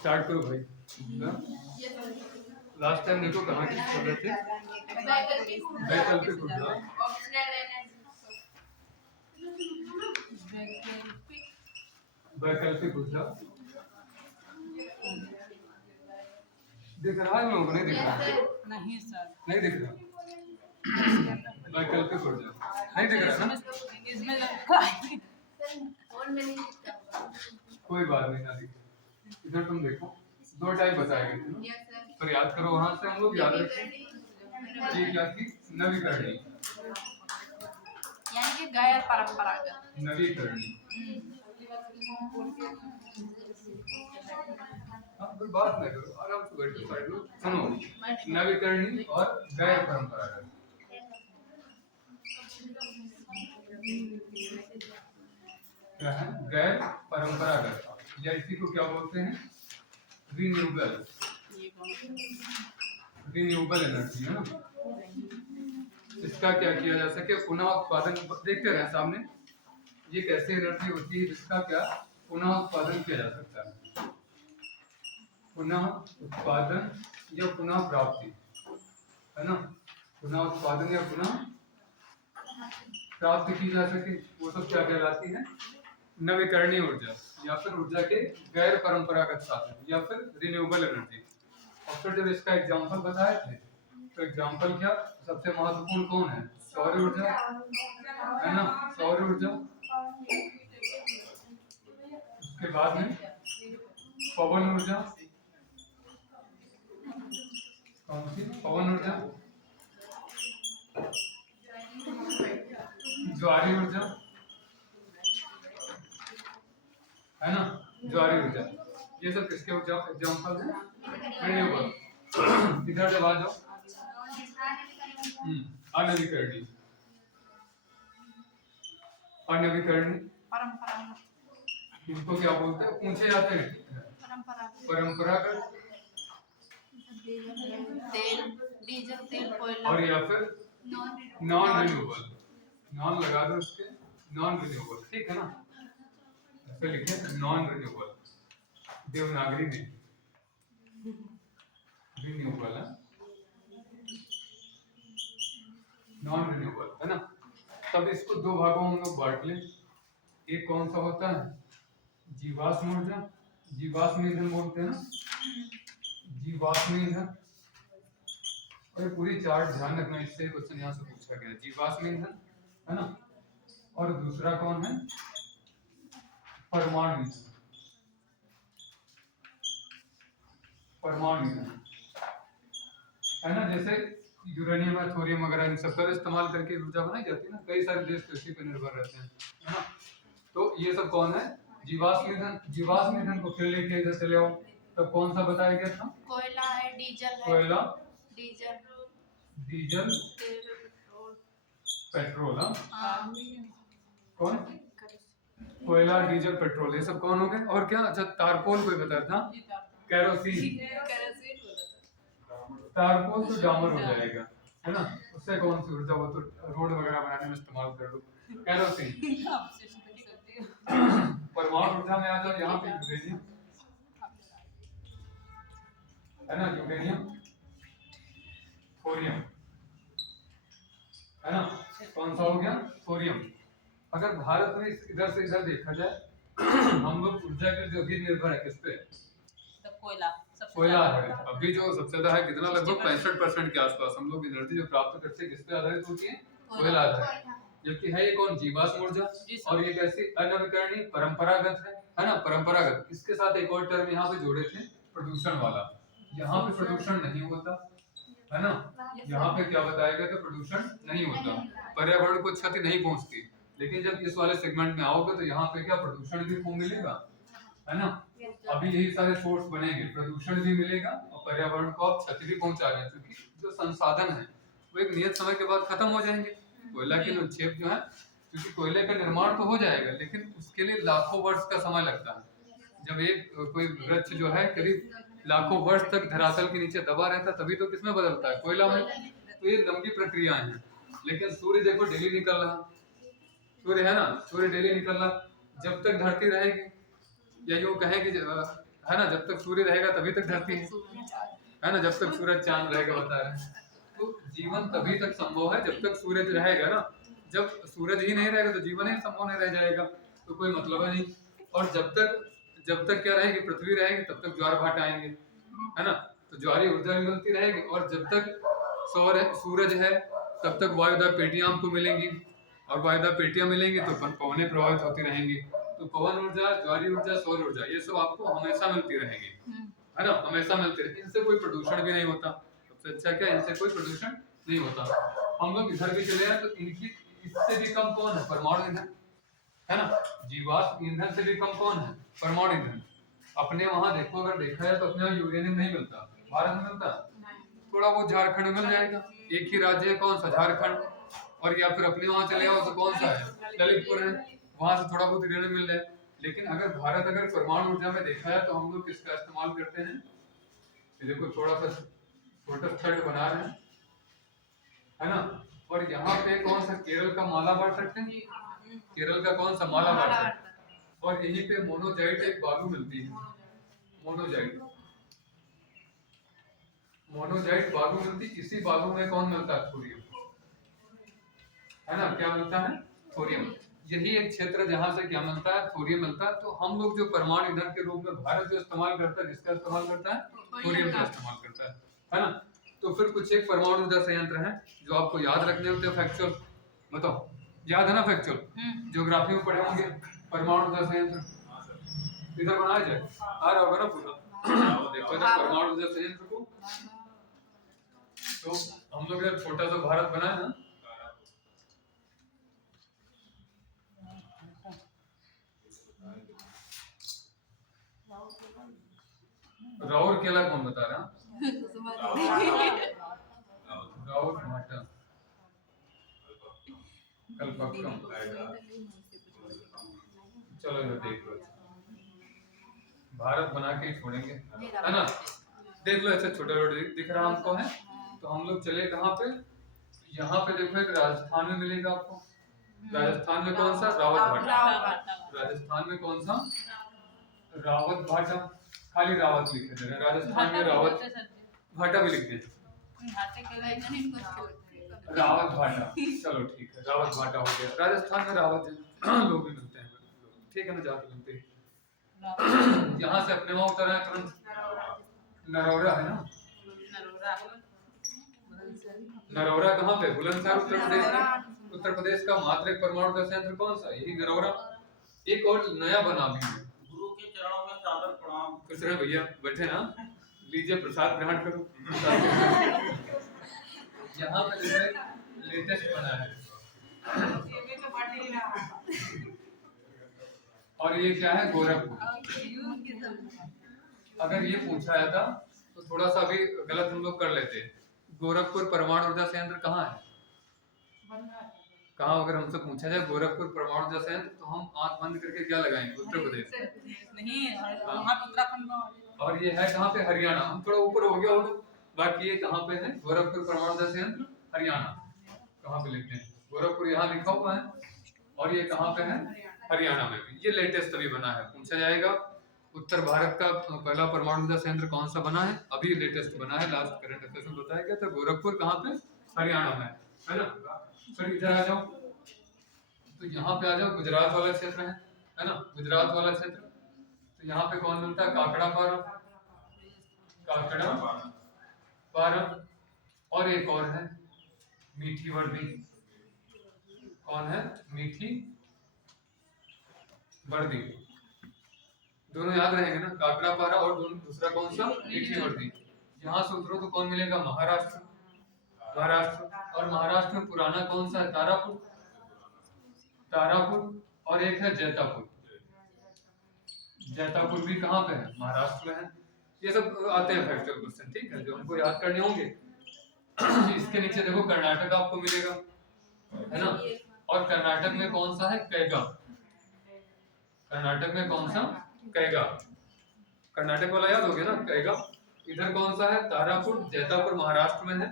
Start करो भाई। Last time देखो कहाँ की कर रहे थे, वैकल्पिक ऊर्जा। वैकल्पिक ऊर्जा दिख रहा है लोगों को? नहीं दिख रहा? नहीं सर, नहीं दिख रहा। वैकल्पिक ऊर्जा नहीं दिख रहा ना? इसमें कोई बात नहीं ना दिखे, इधर तुम देखो। दो टाइप बताए गए थे ना, पर याद करो वहां से हम लोग याद रखें ये क्या थी? नवीकरणीय, यानी कि गैर परंपरागत। नवीकरणीय। कोई बात नहीं करो, आराम से बैठो, साइड लो, सुनो। नवीकरणीय और गैर परंपरागत। क्या है? गैर परंपरागत, या इसी को क्या बोलते हैं? रिन्यूएबल। रिन्यूएबल एनर्जी है ना। इसका क्या किया जा सके? पुनः उत्पादन। देखते रहे सामने, ये कैसी एनर्जी होती है जिसका क्या पुनः उत्पादन किया जा सकता है? पुनः उत्पादन या पुनः प्राप्ति, है ना। पुनः उत्पादन या पुनः प्राप्त की जा सके, वो सब क्या कहलाती है? नवीकरणीय ऊर्जा, या फिर ऊर्जा के गैर परंपरागत साधन, या फिर रिन्यूएबल एनर्जी। और फिर जब इसका एग्जांपल बताए थे तो एग्जांपल क्या सबसे महत्वपूर्ण कौन है? सौर ऊर्जा, है ना। सौर ऊर्जा, उसके बाद में पवन ऊर्जा। कौन सी? पवन ऊर्जा, ज्वारी ऊर्जा, है ना। ज्वारी ऊर्जा, ये सब किसके एग्जांपल है? रिन्यूएबल। इधर जब आ जाओ, अनवीकरणीय। अनवीकरणीय इनको क्या बोलते हैं? पूछे जाते हैं। परंपरागत, तेल, डीजल, तेल, कोयला। और या फिर नॉन रिन्यूएबल। नॉन लगा दो उसके, नॉन रिन्यूएबल, ठीक है ना। ऐसे लिखे नॉन रिन्यूएबल, देवनागरी में रिन्यूएबल है, नॉन रिन्यूएबल, है ना। तब इसको दो भागों में हम लोग बांट लें। एक कौन सा होता है? जीवाश्म ऊर्जा, जीवाश्म ईंधन बोलते हैं ना, जीवाश्म ईंधन। और पूरी चार्ट ध्यान रखना, इससे क्वेश्चन यहाँ से पूछा गया। जीवाश्म ईंधन, है ना। और दूसरा कौन है? परमाणु ईंधन। परमाणु ईंधन, है ना। जैसे यूरेनियम या थोरियम वगैरह इन सब का इस्तेमाल करके ऊर्जा बनाई जाती है ना। कई सारे देश तो इसी पर निर्भर रहते हैं, है ना। तो ये सब कौन है? जीवाश्म ईंधन। जीवाश्म ईंधन को फिर लेके इधर चले आओ, तब कौन सा बताया गया था? कोयला है, डीजल है। कोयला, डीजल, डीजल, पेट्रोल। कौन? कोयला, डीजल, पेट्रोल, ये सब कौन हो गए? और क्या? अच्छा, तारकोल कोई बताया था? केरोसिन। तारकोल तो डामर हो जाएगा, है ना। उससे कौन सी ऊर्जा? वो तो रोड वगैरह बनाने में इस्तेमाल कर लो। केरोसिन। परमाणु ऊर्जा में आ जाओ, यहाँ पे यूरेनियम, है ना। यूरेनियम, थोरियम, है ना। कौन सा हो गया? थोरियम। अगर भारत में इधर से इधर देखा जाए हम लोग ऊर्जा के जो भी निर्भर है किस पे? कोयला है। अभी जो सबसे ज्यादा है कितना? लगभग 65% के आसपास हम लोग एनर्जी जो प्राप्त करते हैं किस पे आधारित होती है? कोयला आधारित। जबकि है ये कौन? जीवाश्म ऊर्जा। और ये कैसी? अनवीकरणीय, परंपरागत है ना। परंपरागत। इसके साथ एक और टर्म यहाँ पे जोड़े थे, प्रदूषण वाला। यहाँ पे प्रदूषण नहीं होता, है ना। यहाँ पे क्या बताया गया? तो प्रदूषण नहीं होता, पर्यावरण को क्षति नहीं पहुंचती। लेकिन जब इस वाले सेगमेंट में आओगे तो यहाँ पे क्या प्रदूषण भी खूब मिलेगा, है ना। अभी यही सारे सोर्स बनेंगे, प्रदूषण भी मिलेगा और पर्यावरण को आप क्षति भी पहुंचा रहे हैं, क्योंकि जो संसाधन है वो एक नियत समय के बाद खत्म हो जाएंगे। कोयला के निक्षेप जो है, क्योंकि कोयले का निर्माण तो हो जाएगा लेकिन उसके लिए लाखों वर्ष का समय लगता है। जब एक कोई वृक्ष जो है करीब लाखों वर्ष तक धरातल के नीचे दबा रहता है, तभी तो किसमें बदलता है? कोयला में। तो ये लंबी प्रक्रियाएं हैं। लेकिन सूर्य देखो डेली निकल रहा, सूर्य है ना, सूर्य डेली निकल रहा, जब तक धरती रहेगी, या जो कहे कि है ना, जब तक सूर्य रहेगा तभी तक धरती है ना, जब तक सूरज चांद रहेगा बता रहे हैं। तो जीवन तभी तक संभव है जब तक सूरज रहेगा ना, जब सूरज ही नहीं रहेगा तो जीवन ही संभव नहीं रह जाएगा, तो कोई मतलब है नहीं। और जब तक क्या रहेगी, पृथ्वी रहेगी, तब तक ज्वार भाटा आएंगे, है ना, तो ज्वारी ऊर्जा भी मिलती रहेगी। और जब तक सूरज है तब तक वायुदाब पेटियां हमको मिलेंगी, और वायुदाब पेटियां मिलेंगी तो पवनें प्रभावित होती रहेंगी। तो पवन ऊर्जा, ज्वारी ऊर्जा, सौर ऊर्जा, ये सब आपको हमेशा मिलती रहेगी, है ना, हमेशा मिलती रहेगी। इनसे कोई प्रदूषण भी नहीं होता। सबसे अच्छा क्या, इनसे कोई प्रदूषण नहीं होता। हम लोग इधर भी चले जाए तो इनकी इससे भी कम कौन है, परमाणु ईंधन, है ना। जीवाश्म ईंधन से भी कम कौन है, परमाणु ईंधन। अपने वहां देखो, अगर देखा जाए तो अपने वहां यूरेनियम नहीं मिलता, भारत में मिलता, थोड़ा बहुत झारखंड में मिल जाएगा। एक ही राज्य है, कौन सा, झारखंड। और या फिर अपने वहां चले जाओ तो कौन सा है, ललितपुर है, वहां से थोड़ा बहुत यूरेनियम मिल जाए। लेकिन अगर भारत अगर परमाणु ऊर्जा में देखा है तो हम लोग किसका इस्तेमाल करते हैं, देखो थोड़ा सा छोटा थ्रेड बना रहे हैं, है ना। और यहाँ पे कौन सा, केरल का मालाबार रखते हैं, केरल का कौन सा, मालाबार। और यहीं पे मोनोजाइट एक बालू मिलती है, मोनोजाइट बालू मिलती। इसी बालू में कौन मिलता है, थोरियम, है ना, क्या मिलता है, थोरियम। यही एक क्षेत्र जहां से क्या मिलता है, थोरियम मिलता है। तो हम लोग जो परमाणु ईंधन के रूप में भारत जो इस्तेमाल करता है, जिसका इस्तेमाल करता है, थोरियम का इस्तेमाल करता है ना। तो फिर कुछ एक परमाणु ऊर्जा संयंत्र हैं जो आपको याद रखने होते हैं, फैक्चुअल, बताओ, याद है ना फैक्चुअल, ज्योग्राफी में पढ़े होंगे। परमाणु ऊर्जा संयंत्र इधर बनाया जाए, आ रहा होगा ना पूरा, देखो ना परमाणु ऊर्जा संयंत्र को। तो हम लोग जब छोटा सा भारत बना है ना, राउर केला कौन बता रहा, राउर भाटा, कल्पक्कम, चलो इधर देख लो, भारत बना के ही छोड़ेंगे, है ना। देख लो ऐसे छोटा छोटा दिख रहा हमको है। तो हम लोग चले कहाँ पे, यहाँ पे देखो एक राजस्थान में मिलेगा आपको, राजस्थान में कौन सा, रावत भाटा, राजस्थान में कौन सा, रावत भाटा, खाली रावत लिखे थे, राजस्थान में रावत भाटा भी लिख दे, रावत भाटा, चलो ठीक है, रावत भाटा हो गया। राजस्थान में रावत लोग भी मिलते हैं, ठीक है ना, जाते मिलते हैं। यहाँ से अपने वहां उतर है तुरंत नरौरा, है ना, नरौरा कहाँ पे, बुलंदशहर, उत्तर प्रदेश में। उत्तर प्रदेश का मात्र एक परमाणु ऊर्जा संयंत्र कौन सा, यही नरौरा। एक और नया बना भी है, गुरु के चरणों में सादर प्रणाम। कुछ रहे भैया, बैठे ना, लीजिए प्रसाद ग्रहण करो। यहाँ पे लेटेस्ट बना है, और ये क्या है, गोरखपुर। अगर ये पूछा जाता तो थोड़ा सा भी गलत हम लोग कर लेते। गोरखपुर परमाणु ऊर्जा संयंत्र कहाँ है, कहाँ, अगर हमसे पूछा जाए गोरखपुर परमाणु ऊर्जा संयंत्र, तो हम आंख बंद करके क्या लगाएंगे, उत्तर प्रदेश नहीं, उत्तराखंड। और ये है कहाँ पे, हरियाणा, हम थोड़ा ऊपर हो गया होगा। बाकी ये कहाँ पे है, गोरखपुर परमाणु ऊर्जा संयंत्र हरियाणा, कहाँ पे लिखते हैं, गोरखपुर यहाँ लिखा हुआ है, और ये कहाँ पे है, हरियाणा में भी। ये लेटेस्ट अभी बना है, पूछा जाएगा उत्तर भारत का पहला परमाणु ऊर्जा संयंत्र कौन सा बना है, अभी लेटेस्ट बना है, लास्ट करंट अफेयर्स में बताया गया था। गोरखपुर कहाँ पे, हरियाणा में, है ना। फिर इधर आ जाओ, तो यहाँ पे आ जाओ, गुजरात वाला क्षेत्र है ना, गुजरात वाला क्षेत्र। तो यहाँ पे कौन मिलता है, काकड़ा पारा, काकड़ा पारा, और एक और है मीठी वर्दी, कौन है, मीठी वर्दी, दोनों याद रहेंगे ना, काकड़ा पारा और दूसरा कौन सा, मीठी वर्दी। यहाँ से उतरो तो कौन मिलेगा, महाराष्ट्र, और महाराष्ट्र में पुराना कौन सा है, तारापुर, और एक है जैतापुर, जैतापुर भी कहाँ पे है, महाराष्ट्र में है। ये सब आते हैं फैक्चुअल क्वेश्चन, ठीक है, जो हमको याद करने होंगे। इसके नीचे देखो कर्नाटक आपको मिलेगा, है ना, और कर्नाटक में कौन सा है, कैगा, कर्नाटक में कौन सा, कैगा, कर्नाटक वाला याद हो गया ना, कैगा। इधर कौन सा है, तारापुर, जैतापुर महाराष्ट्र में है।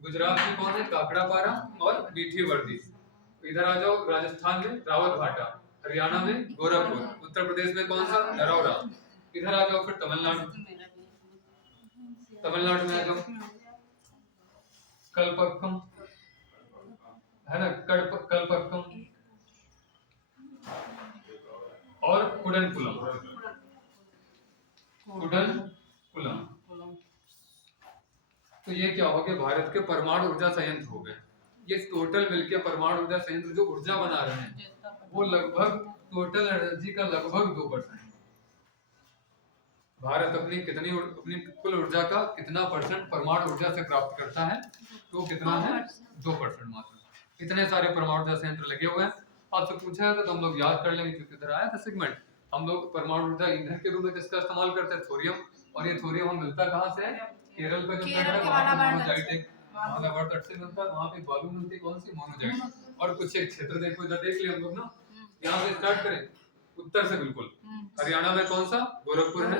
गुजरात में कौन है, काकड़ा पारा और मीठी वर्दी। इधर आ जाओ, राजस्थान में रावत भाटा, हरियाणा में गोरखपुर, उत्तर प्रदेश में कौन सा, नरौरा, इधर आ जाओ फिर तमिलनाडु, तमिलनाडु में आ जाओ, कलपक्कम है ना, कलपक्कम और कुडनकुलम, कुडनकुलम। तो ये क्या हो गया, भारत के परमाणु ऊर्जा संयंत्र हो गए। ये टोटल मिलके परमाणु ऊर्जा संयंत्र जो ऊर्जा बना रहे हैं वो लगभग टोटल एनर्जी का लगभग 2%। भारत अपनी कुल ऊर्जा का कितना परसेंट परमाणु ऊर्जा से प्राप्त करता है, तो कितना है 2% मात्र। इतने सारे परमाणु ऊर्जा संयंत्र लगे हुए हैं। आपसे पूछा है तो हम लोग याद कर लेंगे, क्योंकि इधर आया था सेगमेंट। हम लोग परमाणु ऊर्जा ईंधन के रूप में किसका इस्तेमाल करते हैं, थोरियम। और ये थोरियम हम मिलता कहाँ से है, केरल का जो तट है वहाँ पे मोनोजाइट, मालाबार तट से मिलता है, वहाँ पे बालू मिलती है, कौन सी, मोनोजाइट। और कुछ एक क्षेत्र देखो, इधर देख लिया हम लोग ना, यहाँ से स्टार्ट करें उत्तर से बिल्कुल, हरियाणा में कौन सा, गोरखपुर है,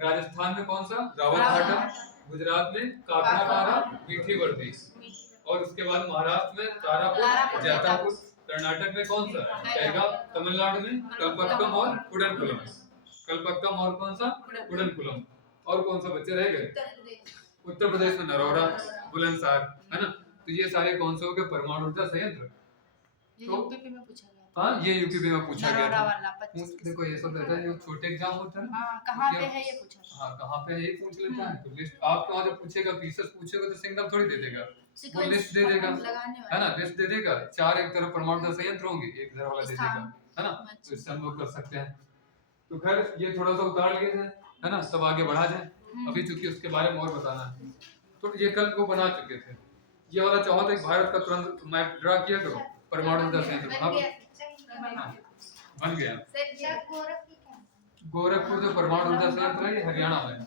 राजस्थान में कौन सा, रावत भाटा, गुजरात में काकनाकारा, मीठी वर्दी, और उसके बाद महाराष्ट्र में तारापुर, जैतापुर, कर्नाटक में कौन सा, कैगा, तमिलनाडु में कलपक्कम और कुडनकुलम, कलपक्कम और कौन सा, कुडनकुलम। और कौन सा बच्चे रह गए, उत्तर प्रदेश में नरोरा, बुलंदशहर, है ना। तो ये सारे कौन से हो गए, परमाणु ऊर्जा संयंत्र। तो हाँ, ये यूपी में पूछा गया था। देखो ये सब रहता है, जो छोटे एग्जाम होते हैं कहाँ पे है ये पूछा, हाँ कहाँ पे है ये पूछ लेता है। तो लिस्ट आपके वहाँ जब पूछेगा, पीसेस पूछेगा तो सिंगल थोड़ी दे देगा, वो लिस्ट दे देगा, है ना, लिस्ट दे देगा। 4 एक तरफ परमाणु ऊर्जा संयंत्र होंगे, एक इधर वाला दे देगा, है ना। तो इससे हम लोग कर सकते हैं। तो खैर ये थोड़ा सा उतार लिए थे, है ना, सब आगे बढ़ा जाए। अभी चूंकि उसके बारे में और बताना है, तो ये कल वो बना चुके थे। ये वाला चाहो तो भारत का तुरंत मैप ड्रा किया करो, परमाणु ऊर्जा संयंत्र बन गया। गोरखपुर जो परमाणु ऊर्जा संयंत्र है ये हरियाणा में,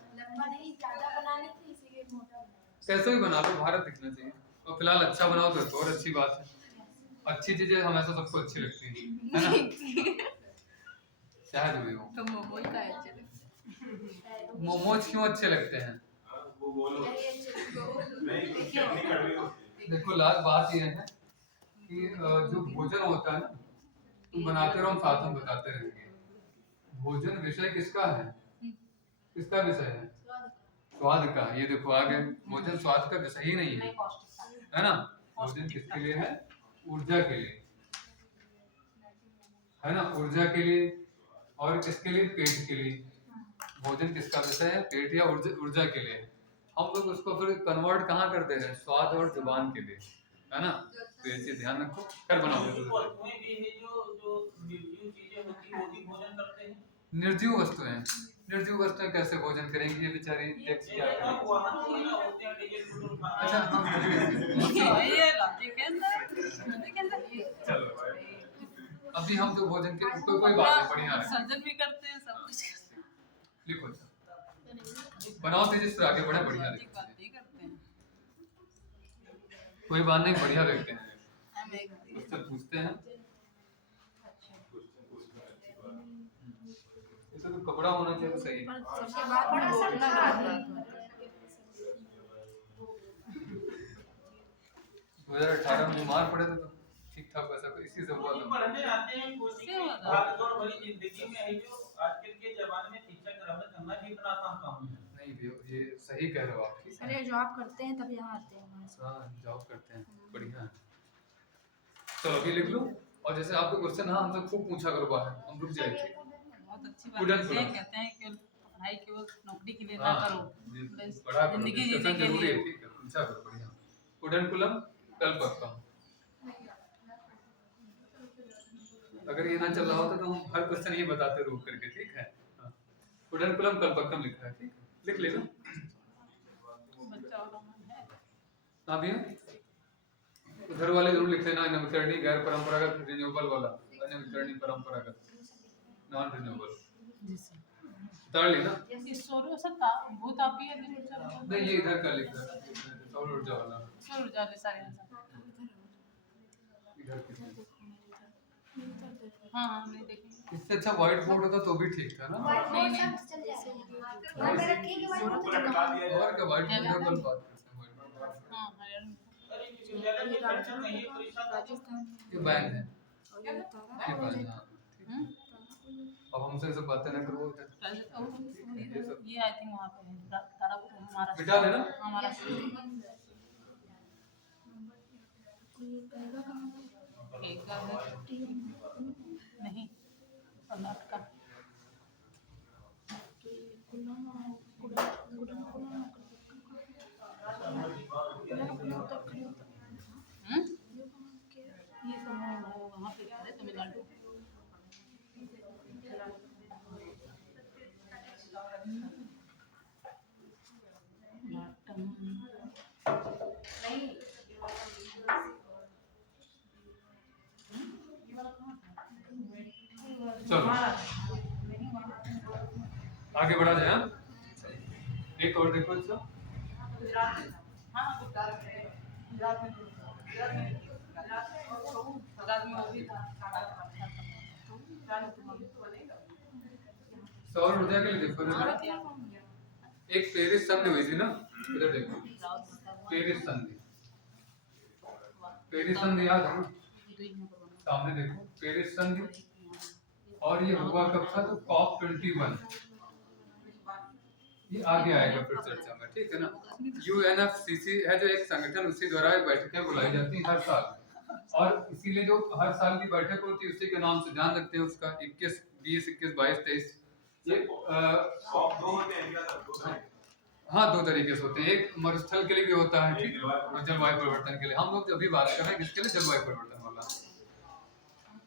कैसे भी बना लो, भारत दिखना चाहिए। और फिलहाल अच्छा बनाओ तो और अच्छी बात है। अच्छी चीजें हमेशा सबको अच्छी लगती है ना। शायद हुई हो तो मोमोज क्यों अच्छे लगते हैं, देखो लास्ट बात ये है कि जो भोजन होता है ना, तुम बनाते रहो, हम साथ में बताते रहेंगे। भोजन विषय किसका है, किसका विषय है, स्वाद का। ये देखो आ गए, भोजन स्वाद का विषय ही नहीं है ना। भोजन किसके लिए है, ऊर्जा के लिए, है ना, ऊर्जा के लिए। और किसके लिए, पेट के लिए। भोजन किसका विषय है, पेट या ऊर्जा के लिए। हम लोग उसको फिर कन्वर्ट कहाँ कर दे रहे हैं, स्वाद और जुबान के लिए, है ना। तो ये चीज ध्यान रखो, कर बनाओ। निर्जीव वस्तुएं, निर्जीव वस्तुएं कैसे भोजन करेंगी ये बेचारी, क्या अच्छा चलो अभी हम तो भोजन के कोई बात नहीं, बढ़िया है, सर्जन भी करते हैं, सब कुछ लिखो बनाओ तेजी से आगे बढ़े, बढ़िया करते हैं। कोई बात नहीं, बढ़िया देखते हैं, उससे पूछते हैं। इसे तो कपड़ा होना चाहिए, सही। सबके बाद में बोलना 2018 में बीमार पड़े थे तो ठीक ठाक वैसा इसी से हुआ था। पढ़ने आते हैं, कोचिंग भागदौड़ भरी जिंदगी में है जो आजकल के जमाने में शिक्षक रहना भी इतना आसान काम है नहीं भी, ये सही कह रहे हो आप। अरे जॉब करते हैं तब यहाँ आते हैं। हाँ जॉब करते हैं, बढ़िया है। चलो अभी लिख लो, और जैसे आपको क्वेश्चन हाँ हमसे खूब पूछा करो बाहर, हम रुक जाएंगे। बहुत अच्छी बात है, कहते हैं कि पढ़ाई केवल नौकरी के लिए ना करो, जिंदगी जीने के लिए पूछा करो, बढ़िया। कुडनकुलम कलपक्कम, अगर ये ना चल रहा होता तो हम हर क्वेश्चन ही बताते रुक करके, ठीक है। कुडनकुलम कलपक्कम लिखा है, ठीक है, लिख लेना। हाँ भैया उधर वाले जरूर लिख लेना, नवकरणीय गैर परंपरागत, रिन्यूएबल वाला, अनवकरणीय परंपरागत, नॉन रिन्यूएबल उतार लेना। नहीं ये इधर का लिखना है, सौर ऊर्जा वाला, सौर ऊर्जा ले सारे इधर की। हाँ नहीं देखेंगे। इससे अच्छा व्हाइट बोर्ड होता तो भी ठीक था ना। नहीं नहीं और क्या व्हाइट बोर्ड पर बात करते हैं, हाँ ये बैन है, ये बैन है। अब हमसे सब बातें ना करो। ये आई थिंक वहाँ पे है तारापुर हमारा बिठा देना। हमारा एक का है नहीं कर्नाटका ये सब वो वहाँ पे है तमिलनाडु चलो आगे बढ़ा जाए। हाँ? एक और देखो इसका। सौर ऊर्जा के लिए देखो जरा। एक पेरिस संधि हुई थी ना, इधर देखो पेरिस संधि। पेरिस संधि याद है ना, सामने देखो पेरिस संधि। और ये हुआ कब था? तो COP21 ये आगे आएगा फिर चर्चा में, ठीक है ना। UNFCCC है जो एक संगठन, उसी द्वारा बैठकें बुलाई जाती हैं हर साल। और इसीलिए जो हर साल की बैठक होती है उसी के नाम से ध्यान रखते हैं उसका। 21, 20, 21, 22, 23 ये हाँ 2 तरीके से होते हैं। एक मरुस्थल के लिए भी होता है, ठीक, और जलवायु परिवर्तन के लिए। हम लोग अभी बात कर रहे हैं किसके लिए? जलवायु परिवर्तन वाला।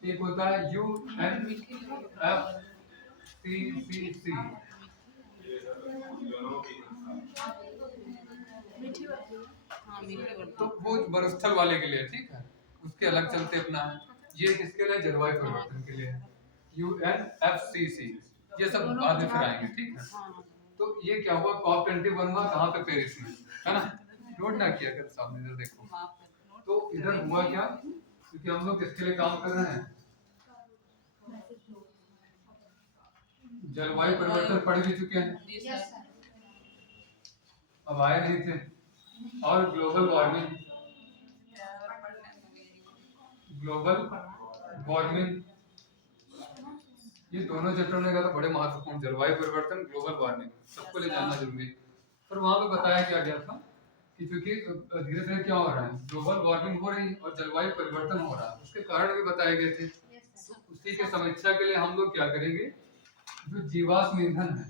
एक होता है UNFCCC तो वो मरुस्थल वाले के लिए, ठीक है। उसके अलग चलते अपना है। ये किसके लिए? जलवायु परिवर्तन के लिए है UNFCCC। ये सब बाद में फिर आएंगे, ठीक है। तो ये क्या हुआ? COP21 हुआ कहाँ पे? पेरिस में, है ना। नोट ना किया कर, सामने इधर देखो। तो इधर हुआ क्या? क्योंकि हम लोग किसके लिए काम कर रहे हैं? जलवायु परिवर्तन पढ़ भी चुके हैं, अब आए नहीं थे। और ग्लोबल वार्मिंग ये दोनों चैप्टर में तो बड़े महत्वपूर्ण। जलवायु परिवर्तन, ग्लोबल वार्मिंग सबको ले जानना जरूरी है। पर वहां पे बताया क्या गया था कि क्योंकि धीरे धीरे क्या हो रहा है, ग्लोबल वार्मिंग हो रही है और जलवायु परिवर्तन हो रहा है, उसके कारण भी बताए गए थे। उसी के समीक्षा के लिए हम लोग क्या करेंगे? जो जीवाश्म ईंधन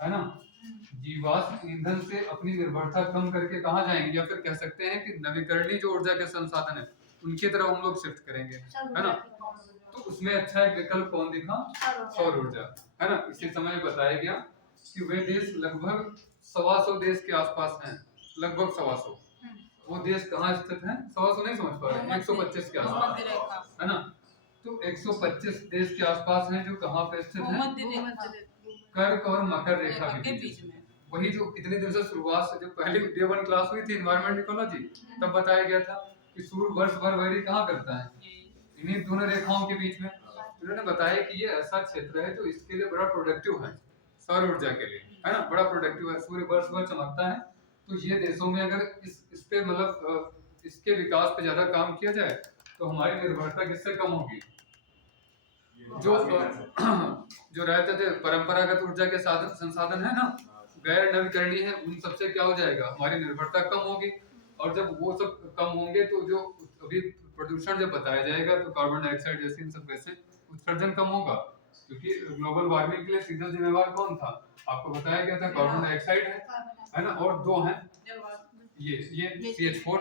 है ना, जीवाश्म ईंधन से अपनी निर्भरता कम करके कहाँ जाएंगे, या फिर कह सकते हैं कि नवीकरणीय जो ऊर्जा के संसाधन है उनकी तरफ हम लोग शिफ्ट करेंगे, है ना। तो उसमें अच्छा एक विकल्प कौन दिखा? सौर ऊर्जा, है ना। इसी समय बताया गया कि वे देश लगभग 125 देश के आसपास हैं, लगभग 125। वो देश कहाँ स्थित हैं? 125 नहीं समझ पा रहे, 125 के आसपास, है ना। तो 125 देश के आसपास हैं जो कहाँ पे स्थित हैं? कर्क और मकर रेखा के बीच में। वही जो कितने दिन से शुरुआत से जो पहली डे 1 क्लास हुई थी एनवायरमेंट इकोलॉजी, तब बताया गया था कि सूर्य वर्ष भर वैरी कहाँ करता है? इन्हीं दोनों रेखाओं के बीच में। उन्होंने बताया कि ये ऐसा क्षेत्र है जो इसके लिए बड़ा प्रोडक्टिव है, सौर ऊर्जा के लिए, है ना। बड़ा प्रोडक्टिव है, सूर्य वर्ष भर चमकता है। तो ये देशों में अगर इस पे मतलब इसके विकास पे ज्यादा काम किया जाए तो हमारी निर्भरता किससे कम होगी? जो रहते थे परंपरागत ऊर्जा के साधन संसाधन है ना, गैर नवीकरणीय है, उन सबसे क्या हो जाएगा? हमारी निर्भरता कम होगी। और जब वो सब कम होंगे तो जो अभी प्रदूषण जब बताया जाएगा तो कार्बन डाइऑक्साइड जैसे इन सब गैसें उत्सर्जन कम होगा। क्योंकि ग्लोबल वार्मिंग के लिए सीधा जिम्मेवार कौन था? आपको बताया गया था कार्बन डाइऑक्साइड है ना। और 2 हैं ये CH4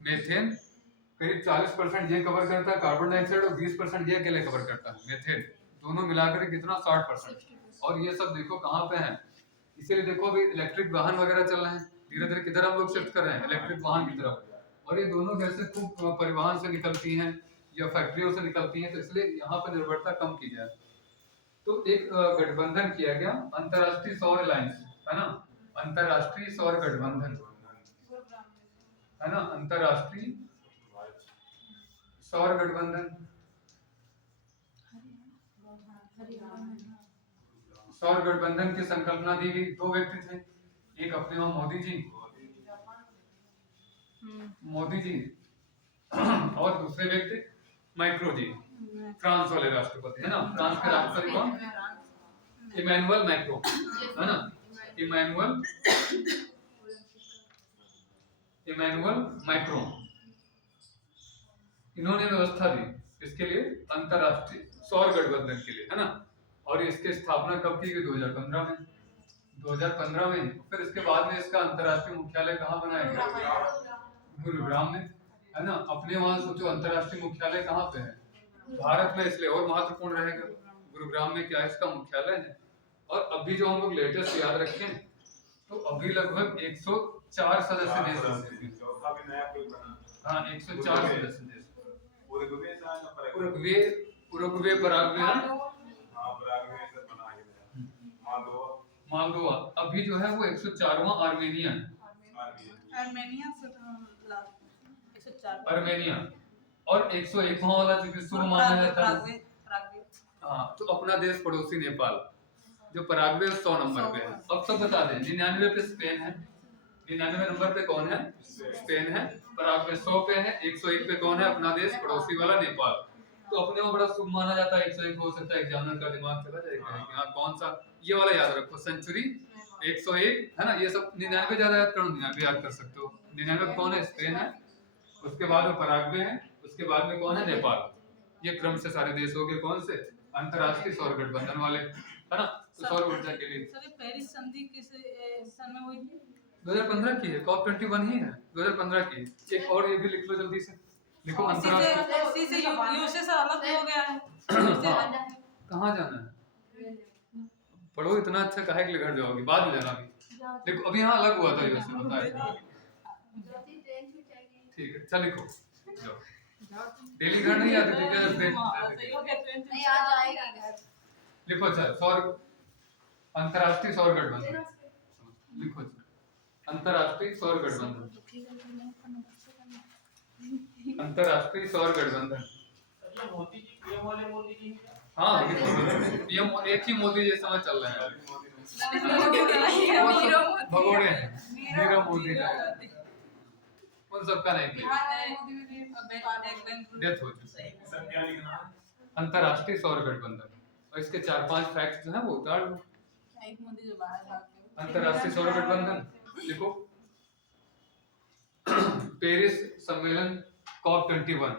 मीथेन, करीब 40% ये कवर करता है कार्बन डाइऑक्साइड, और 20% ये अकेले कवर करता है मीथेन। दोनों मिलाकर कितना? 60%। और ये सब देखो कहाँ पे है। इसीलिए देखो अभी इलेक्ट्रिक वाहन वगैरह चल रहे हैं, धीरे धीरे किधर हम लोग शिफ्ट कर रहे हैं? इलेक्ट्रिक वाहन की तरफ। और ये दोनों गैसें खूब परिवहन से निकलती हैं या फैक्ट्रियों से निकलती हैं, तो इसलिए यहाँ पर निर्भरता कम की जाए। तो एक गठबंधन किया गया, अंतरराष्ट्रीय सौर अलायंस, है ना। अंतरराष्ट्रीय सौर गठबंधन, है ना, अंतरराष्ट्रीय सौर गठबंधन। सौर गठबंधन की संकल्पना दी गई। 2 व्यक्ति थे, एक अपने वहां मोदी जी और दूसरे व्यक्ति माइक्रो जी, फ्रांस वाले राष्ट्रपति है ना, फ्रांस के राष्ट्रपति कौन? इमैनुअल मैक्रोन है ना, इमैनुअल मैक्रोन। इन्होंने व्यवस्था दी इसके लिए, अंतरराष्ट्रीय सौर गठबंधन के लिए है ना। और इसकी स्थापना कब की गई? 2015 में। 2015 में। फिर इसके बाद में इसका अंतरराष्ट्रीय मुख्यालय कहाँ बनाया गया? गुरुग्राम में है ना। अपने वहां सोचो अंतरराष्ट्रीय मुख्यालय कहाँ पे है? भारत में, इसलिए और महत्वपूर्ण रहेगा। गुरुग्राम में क्या इसका मुख्यालय है। और अभी जो हम लोग लेटेस्ट याद रखें तो अभी लगभग 104 सदस्य देश हैं। हाँ 104 सदस्य देश। Uruguay, Paraguay, Moldova. अभी जो है वो 104वां आर्मेनिया है। आर्मेनिया और 101वां वाला जो शुरू माना जाता है। हाँ तो अपना देश पड़ोसी नेपाल जो पराग्वे 100 नंबर पे है। अब सब बता दें, 99 पे स्पेन है, 99 नंबर पे कौन है? स्पेन है। पराग्वे 100 पे है, 101 पे कौन है? अपना देश पड़ोसी वाला नेपाल। तो अपने को बड़ा शुभ माना जाता है। 101 हो सकता है एग्जामिनर का दिमाग चला जाएगा कि हाँ कौन सा, ये वाला याद रखो, सेंचुरी 101 है ना। ये सब 99 ज्यादा याद करो, 99 याद कर सकते हो। 99 कौन है? स्पेन है। उसके बाद में पराग्वे है, उसके बाद में कौन है? नेपाल। ये क्रम से सारे देश हो गए कौन से? अंतरराष्ट्रीय सौर गठबंधन वाले है ना। तो सौर ऊर्जा के लिए सर पेरिस संधि किस सन में हुई थी? 2015 की है, COP 21 ही है 2015 की। एक और ये भी लिख लो जल्दी से, लिखो अंतरराष्ट्रीय से यूएसए से अलग हो गया है। कहाँ जाना है? पढ़ो इतना अच्छा, काहे के लिए घर जाओगी? बाद में जाना। अभी देखो अभी यहाँ अलग हुआ था यूएसए, पता है? ठीक है चल लिखो, डेली घर नहीं आते ठीक है। नहीं आ जाएगा घर। लिखो सर, सौर अंतरराष्ट्रीय सौर गठबंधन लिखो सर, अंतरराष्ट्रीय सौर गठबंधन, अंतरराष्ट्रीय सौर गठबंधन। मोदी जी पीएम वाले मोदी जी हैं। हाँ पीएम एक ही मोदी जैसा समय चल रहा है। भगोड़े हैं, नीरव मोदी है। उन सबका नहीं किया, डेथ हो चुकी। अंतरराष्ट्रीय सौर गठबंधन और इसके 4-5 फैक्ट जो है वो उतार लो। अंतरराष्ट्रीय सौर गठबंधन देखो, पेरिस सम्मेलन COP 21,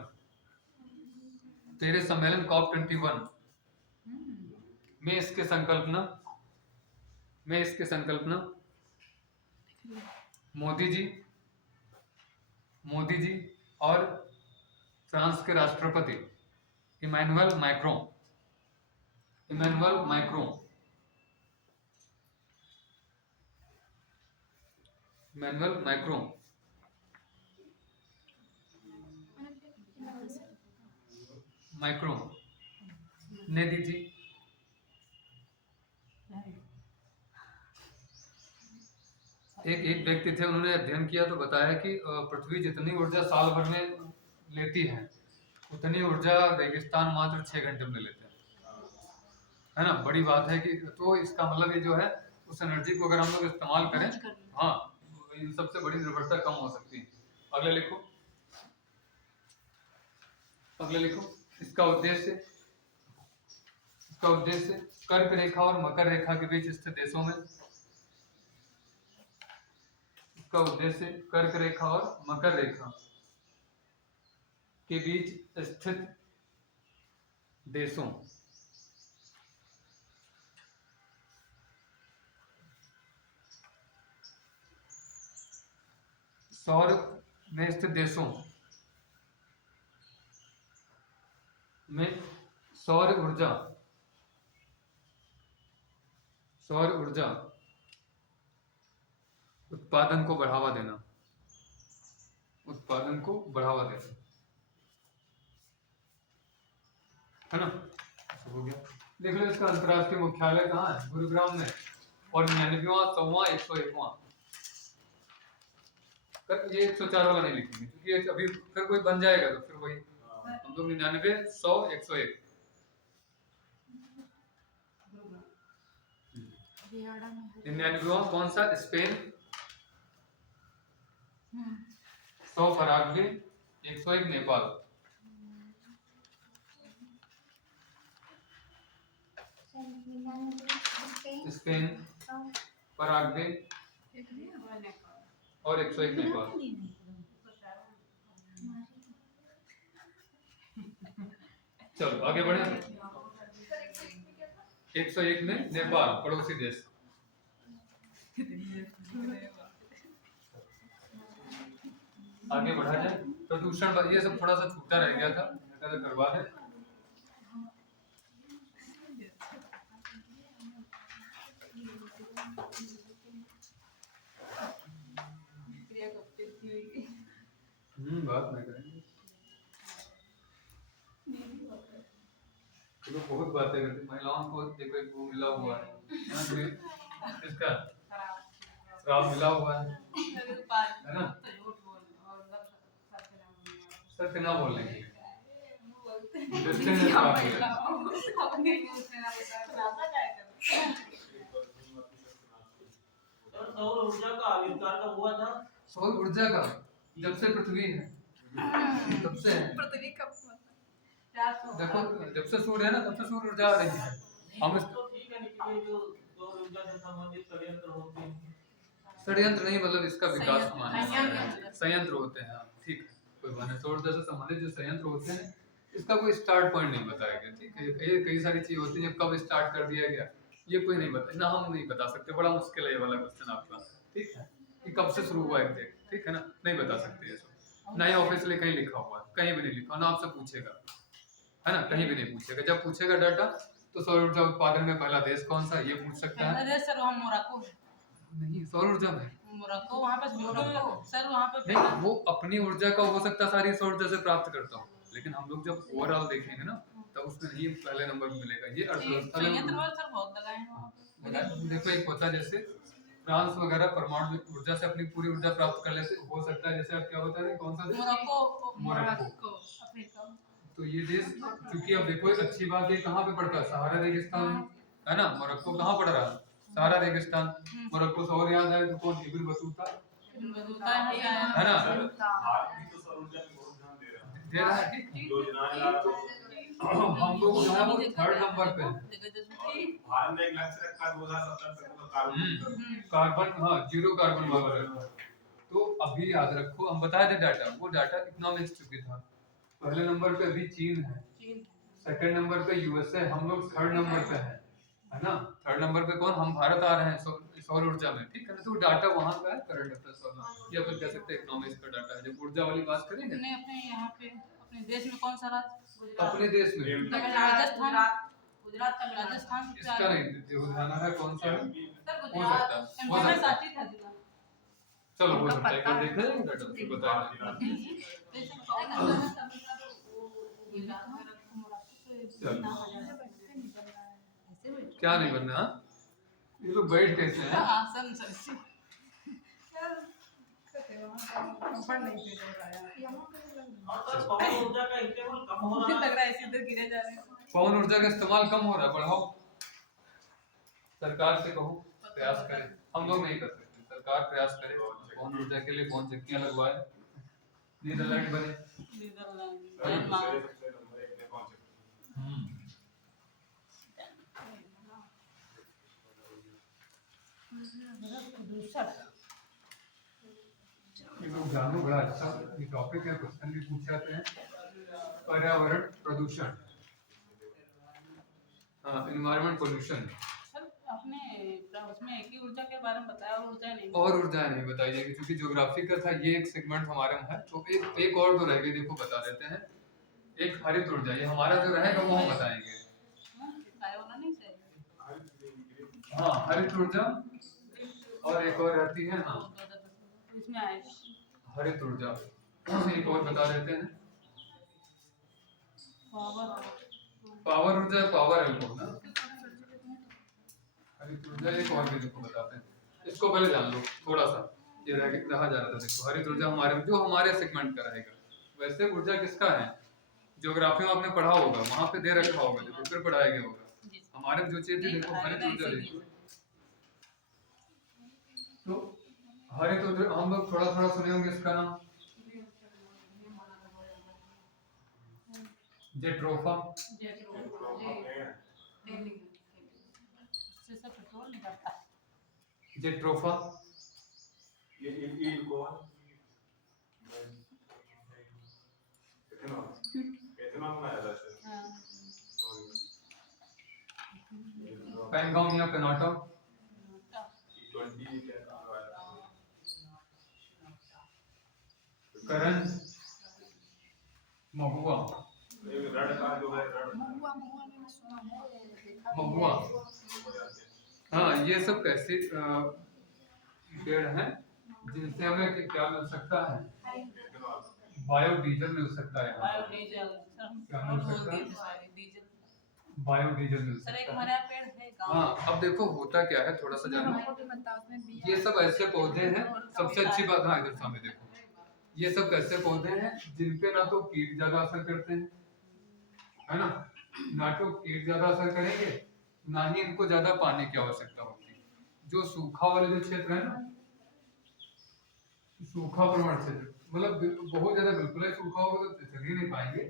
पेरिस सम्मेलन COP 21 में इसके संकल्पना मोदी जी और फ्रांस के राष्ट्रपति इमैनुअल मैक्रोन ने दी थी। एक व्यक्ति थे, उन्होंने अध्ययन किया तो बताया कि पृथ्वी जितनी ऊर्जा साल भर में लेती है उतनी ऊर्जा रेगिस्तान मात्र 6 घंटे में लेते हैं, है ना। बड़ी बात है कि तो इसका मतलब ये जो है उस एनर्जी को अगर हम लोग इस्तेमाल करें, हाँ इन सबसे बड़ी निर्भरता कम हो सकती है। अगले लिखो इसका उद्देश्य कर्क रेखा और मकर रेखा के बीच स्थित देशों में, इसका उद्देश्य कर्क रेखा और मकर रेखा के बीच स्थित देशों सौर में स्थित देशों में सौर ऊर्जा उत्पादन को बढ़ावा देना, है ना। हो गया। देख लो इसका अंतरराष्ट्रीय मुख्यालय कहाँ है? गुरुग्राम में। और 99वां 100वां 101वां। ये 104 वाला नहीं लिखेंगे क्योंकि अभी फिर कोई बन जाएगा तो फिर वही हम लोग 99 100 101। 99वां कौन सा? Spain, 100 Paraguay, 101 Nepal. Spain, Paraguay और 101 नेपाल। चलो आगे बढ़े। 101 में नेपाल पड़ोसी देश। आगे बढ़ा जाए। प्रदूषण ये सब थोड़ा सा छूटा रह गया था, करवा दें। बात नहीं करेंगे तो बहुत बातें करती महिलाओं को। देखो एक वो मिला हुआ है इसका श्राप मिला हुआ है ना। सत्य ना बोलने की सौर ऊर्जा का आविष्कार कब हुआ था? सौर ऊर्जा का जब से पृथ्वी है तब से है। पृथ्वी कब देखो जब से सूर्य है ना तब से सौर ऊर्जा आ रही है। हम तो ठीक है, लेकिन ये जो सौर ऊर्जा से संबंधित षड्यंत्र होते हैं, षड्यंत्र नहीं मतलब इसका विकास संयंत्र होते हैं। ठीक है, कोई बात नहीं। सौर ऊर्जा से संबंधित जो संयंत्र होते हैं इसका कोई स्टार्ट पॉइंट नहीं बताया गया। ठीक है, ये कई सारी चीज होती है कब स्टार्ट कर दिया गया ये कोई नहीं बता ना, हम नहीं बता सकते। बड़ा मुश्किल है ये वाला क्वेश्चन आपका। ठीक है, कि कब से शुरू हुआ है ठीक है ना, नहीं बता सकते ये सब। ना ही ऑफिशियली कहीं लिखा हुआ है, कहीं भी नहीं लिखा ना। आपसे पूछेगा है ना, कहीं भी नहीं पूछेगा। जब पूछेगा डाटा तो सौर ऊर्जा उत्पादन में पहला देश कौन सा ये पूछ सकता है। सर वहाँ मोरक्को नहीं, सौर ऊर्जा में मोरक्को वहाँ पे सर वहाँ पे नहीं, वो अपनी ऊर्जा का हो सकता है सारी सौर ऊर्जा से प्राप्त करता हूँ, लेकिन हम लोग जब ओवरऑल देखेंगे ना तब उसमें नहीं पहले नंबर पे मिलेगा। ये अर्थव्यवस्था में देखो एक होता है जैसे फ्रांस वगैरह परमाणु ऊर्जा से अपनी पूरी ऊर्जा प्राप्त कर लेते हो सकता है। जैसे आप क्या बता रहे कौन सा देश? मोरक्को। तो ये देश क्योंकि अब देखो एक अच्छी बात है कहाँ पे पड़ता है, सहारा रेगिस्तान है ना। मोरक्को कहाँ पड़ रहा है? सहारा रेगिस्तान। मोरक्को से और याद आए तो कौन? इब्न बतूता है ना। दे रहा है हम लोग जो है वो थर्ड नंबर पे हैं। भारत ने एक लक्ष्य रखा 2070 तक तो कार्बन हाँ 0 कार्बन वगैरह। तो अभी याद रखो हम बताए थे डाटा, वो डाटा इकोनॉमिक्स चुके था। पहले नंबर पे अभी चीन है, सेकंड नंबर पे यूएसए, हम लोग थर्ड नंबर पे है ना। थर्ड नंबर पे कौन? हम भारत आ रहे हैं सौर ऊर्जा में। ठीक है, तो डाटा वहां का है करंट अफेयर्स वाला, या फिर कह सकते हैं इकोनॉमिक्स का डाटा है। जब ऊर्जा वाली बात करेंगे अपने यहाँ पे अपने देश में कौन सा राज्य? अपने देश में राजस्थान, गुजरात, राजस्थान इसका नहीं ध्यान है कौन सा है? हो सकता है चलो हो सकता है एक बार देखा जाएगा डाटा फिर बताया। क्या नहीं बनना? ये लोग बैठ कैसे हैं? पवन ऊर्जा का इस्तेमाल कम हो रहा है। पवन ऊर्जा का इस्तेमाल कम हो रहा है, बढ़ाओ। सरकार से कहो प्रयास करे, हम लोग नहीं कर सकते। सरकार प्रयास करे पवन ऊर्जा के लिए कौन चक्कियां लगवाए, नीदरलैंड बने। जानू बड़ा अच्छा ये टॉपिक है, क्वेश्चन भी पूछ जाते हैं। पर्यावरण प्रदूषण, एनवायरमेंट पोल्यूशन। अपने उसमें एक ही ऊर्जा के बारे में बताया और ऊर्जा नहीं बताई जाएगी क्योंकि ज्योग्राफी का था ये एक सेगमेंट हमारे में है। तो एक और तो रह गई, देखो बता देते हैं। एक हरित ऊर्जा, ये हमारा जो रहेगा वो हम बताएंगे। हाँ हरित ऊर्जा, और एक और रहती है हाँ इसमें आएगा हरित ऊर्जा। एक और बता देते हैं पावर ऊर्जा, पावर है वो ना। हरित ऊर्जा एक और भी देखो बताते हैं, इसको पहले जान लो थोड़ा सा। ये रहा जा रहा था देखो, हरित ऊर्जा हमारे जो हमारे सेगमेंट का रहेगा। वैसे ऊर्जा किसका है? ज्योग्राफी में आपने पढ़ा होगा, वहां पे दे रखा होगा, देखो फिर पढ़ाया गया होगा। हमारे जो चीज देखो हरित ऊर्जा देखो। तो हरित ऊर्जा हम लोग थोड़ा थोड़ा सुने होंगे इसका नाम, जेट्रोफा, उससे सब पेट्रोल निकलता है। जेट्रोफा ये कौन इतना बनाया था सर हाँ। पैंगोनिया पेनाटा E20 करण महुआ रेड का जो है रेड महुआ। हाँ, ये सब कैसे पेड़ हैं जिनसे हमें क्या मिल सकता है? बायोडीजल मिल सकता है। बायोडीजल सर, हम क्या मिल बोल सकता दिए है? थे सारे डीजल। बायोडीजल मिल सर एक सकता है। हमारे यहाँ पेड़ है गाँव हाँ, अब देखो होता क्या है, थोड़ा सा जानो। ये सब ऐसे पौधे हैं, सबसे अच्छी बात, हाँ इधर सामने देखो, ये सब कैसे पौधे हैं जिनपे ना तो कीट ज्यादा असर करते हैं, है ना, ना तो कीट ज्यादा असर करेंगे, ना ही इनको ज्यादा पानी की आवश्यकता होती है। जो सूखा वाले जो क्षेत्र है ना, सूखा प्रवण क्षेत्र, मतलब बहुत ज्यादा बिल्कुल ही सूखा होगा तो चल ही नहीं पाएंगे।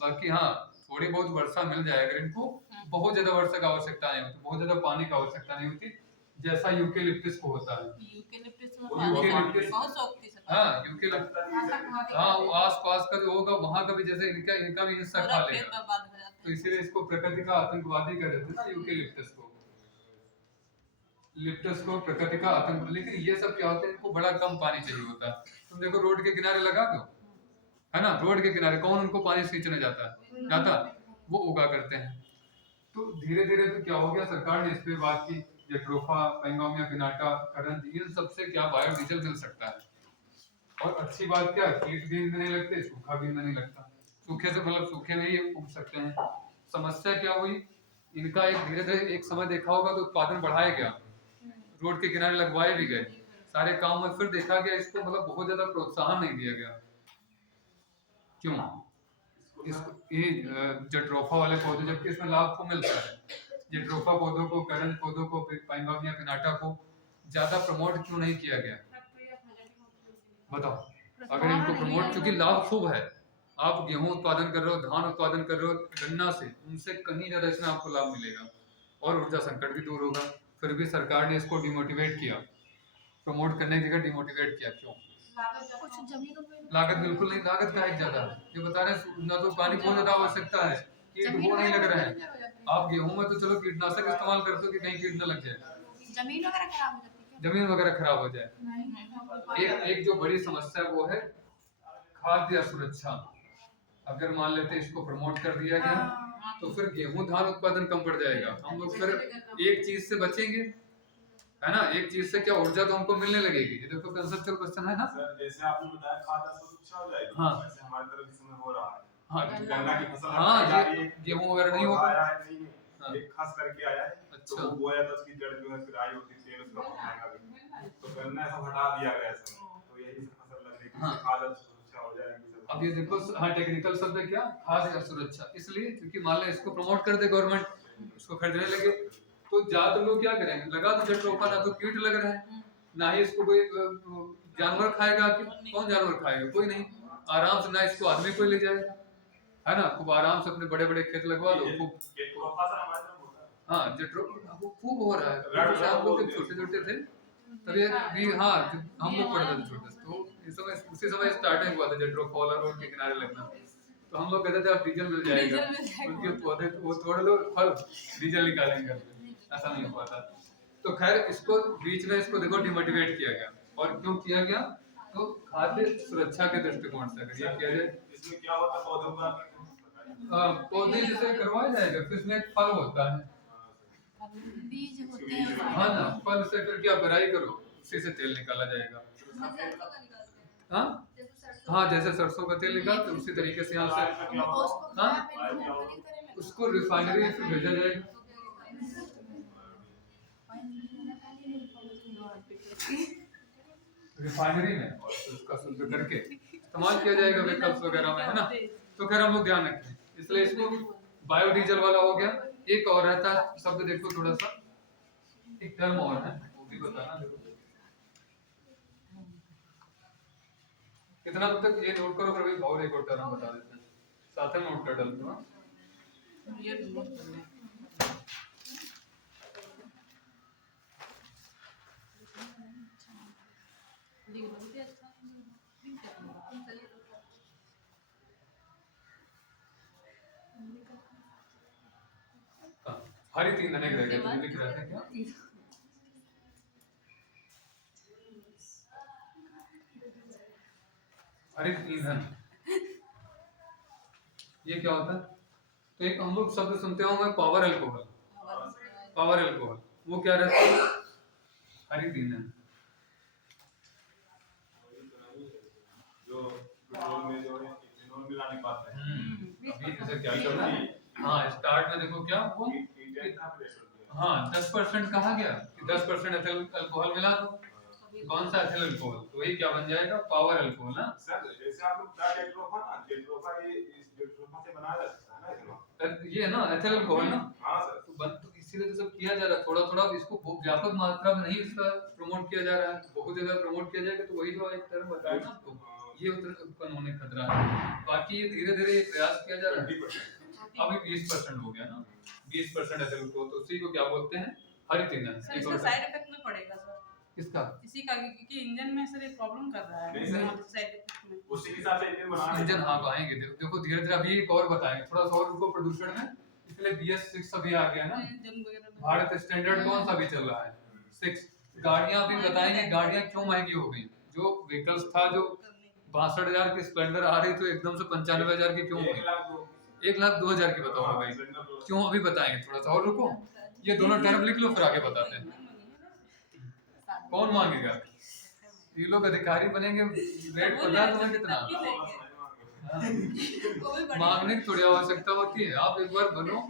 बाकी हाँ, थोड़ी बहुत वर्षा मिल जाए अगर इनको, बहुत ज्यादा वर्षा की आवश्यकता नहीं होती, बहुत ज्यादा पानी की आवश्यकता नहीं होती, जैसा यूकेलिप्टस को होता है। यूकेलिप्टस वो यूकेलिप्टस बहुत शौक थी सर। हाँ, यूकेलिप्टस हाँ, वो आसपास का जो होगा वहां का भी जैसे इनका भी हिस्सा खा पूरा खेत लेगा, बर्बाद हो जाता तो इसीलिए इसको प्रकृति का आतंकवादी कह देते हैं ना, यूकेलिप्टस को, लिप्टस को प्रकृति का आतंक। लेकिन ये सब क्या होता है, इनको बड़ा कम पानी चाहिए होता है। तुम देखो रोड के किनारे लगा दो, है ना, रोड के किनारे कौन उनको पानी सींचने जाता, वो उगा करते हैं। तो धीरे धीरे तो क्या हो गया, सरकार ने इस पे बात की, जेट्रोफा, पैंगोनिया पिनाटा, करंज, इन सबसे क्या बायोडीजल मिल सकता है। और अच्छी बात क्या, कीट भी इनमें नहीं लगते, सूखा भी इनमें नहीं लगता, सूखे से मतलब सूखे में ही उग सकते हैं। समस्या क्या हुई, इनका एक धीरे धीरे एक समय देखा होगा तो उत्पादन बढ़ाया गया, रोड के किनारे लगवाए भी गए सारे काम में, फिर देखा गया इसको मतलब बहुत ज्यादा प्रोत्साहन नहीं दिया गया। क्यों? इसको ये जेट्रोफा वाले पौधे, जबकि इसमें लाभ को मिलता है, जेट्रोफा पौधों को, करंज पौधों को, पैंगोनिया पिनाटा को ज्यादा प्रमोट क्यों नहीं किया गया? बताओ, अगर इनको प्रमोट, क्योंकि लाभ खूब है, आप गेहूं उत्पादन कर रहे हो, धान उत्पादन कर रहे हो गन्ना से, उनसे कहीं ज्यादा इसमें आपको लाभ मिलेगा और ऊर्जा संकट भी दूर होगा। फिर भी सरकार ने इसको डिमोटिवेट किया, प्रमोट करने की जगह डिमोटिवेट किया। क्यों? लागत बिल्कुल नहीं, लागत का एक ज्यादा है, ये बता रहे हैं ना, तो पानी बहुत ज्यादा आवश्यकता है, कीट वो नहीं लग रहे हैं। आप गेहूं में तो चलो कीटनाशक इस्तेमाल करते हो कि कहीं कीट न लग जाए, जमीन वगैरह खराब हो जाए। एक जो बड़ी समस्या वो है खाद्य सुरक्षा। अगर मान लेते इसको प्रमोट कर दिया गया तो फिर गेहूं धान उत्पादन कम पड़ जाएगा, हम लोग फिर एक चीज से बचेंगे, है ना, एक चीज से क्या ऊर्जा तो हमको मिलने लगेगी। ये देखो कंसेप्चुअल क्वेश्चन है ना सर, जैसे आपने बताया खाद्य सुरक्षा हो जाएगी, हाँ। वैसे हमारी तरफ इस समय हो रहा है। हाँ, गन्ना की फसल हाँ, जा रही है, गेहूं वगैरह नहीं होगा, आया है, नहीं हाँ। एक खास करके आया है, अच्छा। तो वो बोया था, उसकी जड़ जो है फिर आई होती तेल उसका बहुत महंगा भी, तो गन्ना ऐसा हटा दिया गया इस समय, तो यही फसल लग रही है हाँ। कि खाद्य सुरक्षा हो जाएगी। अब ये देखो, हाँ, टेक्निकल शब्द है क्या, खाद्य सुरक्षा, इसलिए क्योंकि मान लो इसको प्रमोट कर दे गवर्नमेंट, इसको खरीदने लगे, तो ज्यादा लोग क्या करेंगे, लगा तो जेट्रोफा, ना तो कीट लग रहे हैं, ना ही इसको कोई जानवर खाएगा, कि कौन जानवर खाएगा, कोई नहीं, आराम से, ना इसको आदमी कोई ले जाएगा, है ना, खूब आराम से अपने बड़े बड़े खेत लगवा दो, खूब। हाँ, जेट्रोफा वो खूब हो रहा है, हम लोग जब छोटे छोटे थे तब ये भी, हाँ, हम लोग पढ़ते थे छोटे, तो इस समय उसी समय स्टार्टिंग हुआ था जेट्रोफा वाला रोड के किनारे लगना, तो हम लोग कहते थे अब डीजल मिल जाएगा, उनके पौधे वो तोड़ लो, फल डीजल निकालेंगे, ऐसा नहीं हो पाता। तो खैर इसको बीच में इसको देखो डिमोटिवेट किया गया, और क्यों किया गया, तो खाद्य सुरक्षा के दृष्टिकोण से अगर ये किया जाए, इसमें क्या होता है पौधों का, पौधे जैसे करवाया जाएगा, फिर इसमें एक फल होता है, बीज होते हैं, हाँ ना, फल से फिर क्या पेराई करो, उसी से तेल निकाला जाएगा। हाँ, हाँ, जैसे सरसों का तेल निकालते उसी तरीके से यहाँ से, हाँ, उसको रिफाइनरी में फिर भेजा जाएगा। रिफाइनरी में, और फिर उसका शुद्ध करके इस्तेमाल किया जाएगा व्हीकल्स वगैरह में, है ना। तो खैर हम लोग ध्यान रखें, इसलिए इसको बायोडीजल वाला हो गया। एक और रहता है शब्द, देखो थोड़ा सा, एक टर्म और है, वो भी बताना। देखो कितना तक ये नोट करो, फिर और एक और टर्म बता देते हैं, साथ में नोट कर डालते हो। लिख दो मुझे अच्छा प्रिंट कर दूंगा। हरित ईंधन एक रह गया, लिख रहे थे क्या? हरित ईंधन ये क्या होता है? तो एक हम लोग शब्द सुनते होंगे पावर अल्कोहल, पावर अल्कोहल वो क्या रहता है? हरित ईंधन। जो पेट्रोल में जो है इथेनॉल मिला नहीं पाते हैं। अभी जैसे क्या चल रहा है, हाँ स्टार्ट में देखो क्या वो, हाँ 10% कहा गया कि 10% एथिल अल्कोहल मिला दो, कौन सा एथिल अल्कोहल, तो वही क्या बन जाएगा? पावर अल्कोहल ना। सर जैसे आप लोग बता जेट्रोफा ना, जेट्रोफा ये इस जेट्रोफा से बनाया जाता है ना इथेनॉल। ये है ना एथिल अल्कोहल ना। हाँ सर। तो इसीलिए तो सब किया जा रहा है, थोड़ा थोड़ा इसको व्यापक मात्रा में नहीं इसका प्रमोट किया जा रहा है, बहुत ज्यादा प्रमोट किया जाएगा तो वही जो एक तरह बताया ना आपको, ये उत्पन्न होने का खतरा है। बाकी ये धीरे धीरे प्रयास किया जा रहा है। अभी 20% हो गया ना, 20% एथिल को, तो उसी को क्या बोलते हैं? हरित ईंधन। सर इसका साइड इफेक्ट में पड़ेगा सर किसका? इसी का, क्योंकि इंजन में सर ये प्रॉब्लम कर रहा है नहीं सर। साइड इफेक्ट में। उसी के हिसाब से इंजन बनाना इंजन हाँ आएंगे, देखो धीरे धीरे अभी एक और बताएंगे थोड़ा सा और उनको प्रदूषण में, इसलिए BS6 अभी आ गया ना, इंजन वगैरह भारत स्टैंडर्ड कौन सा भी चल रहा है 6। गाड़ियां भी बताएंगे गाड़ियां क्यों महंगी हो गई, जो व्हीकल्स था जो 62,000 की स्प्लेंडर आ रही तो एकदम से 95,000 की क्यों हो गई, 1,02,000 की बताओ भाई क्यों, अभी बताएंगे थोड़ा सा और रुको, ये दोनों टर्म लिख लो फिर आगे बताते हैं। कौन मांगेगा? ये लोग अधिकारी बनेंगे, रेट पता है तुम्हें कितना? हाँ। मांगने की थोड़ी आवश्यकता होती है, आप एक बार बनो।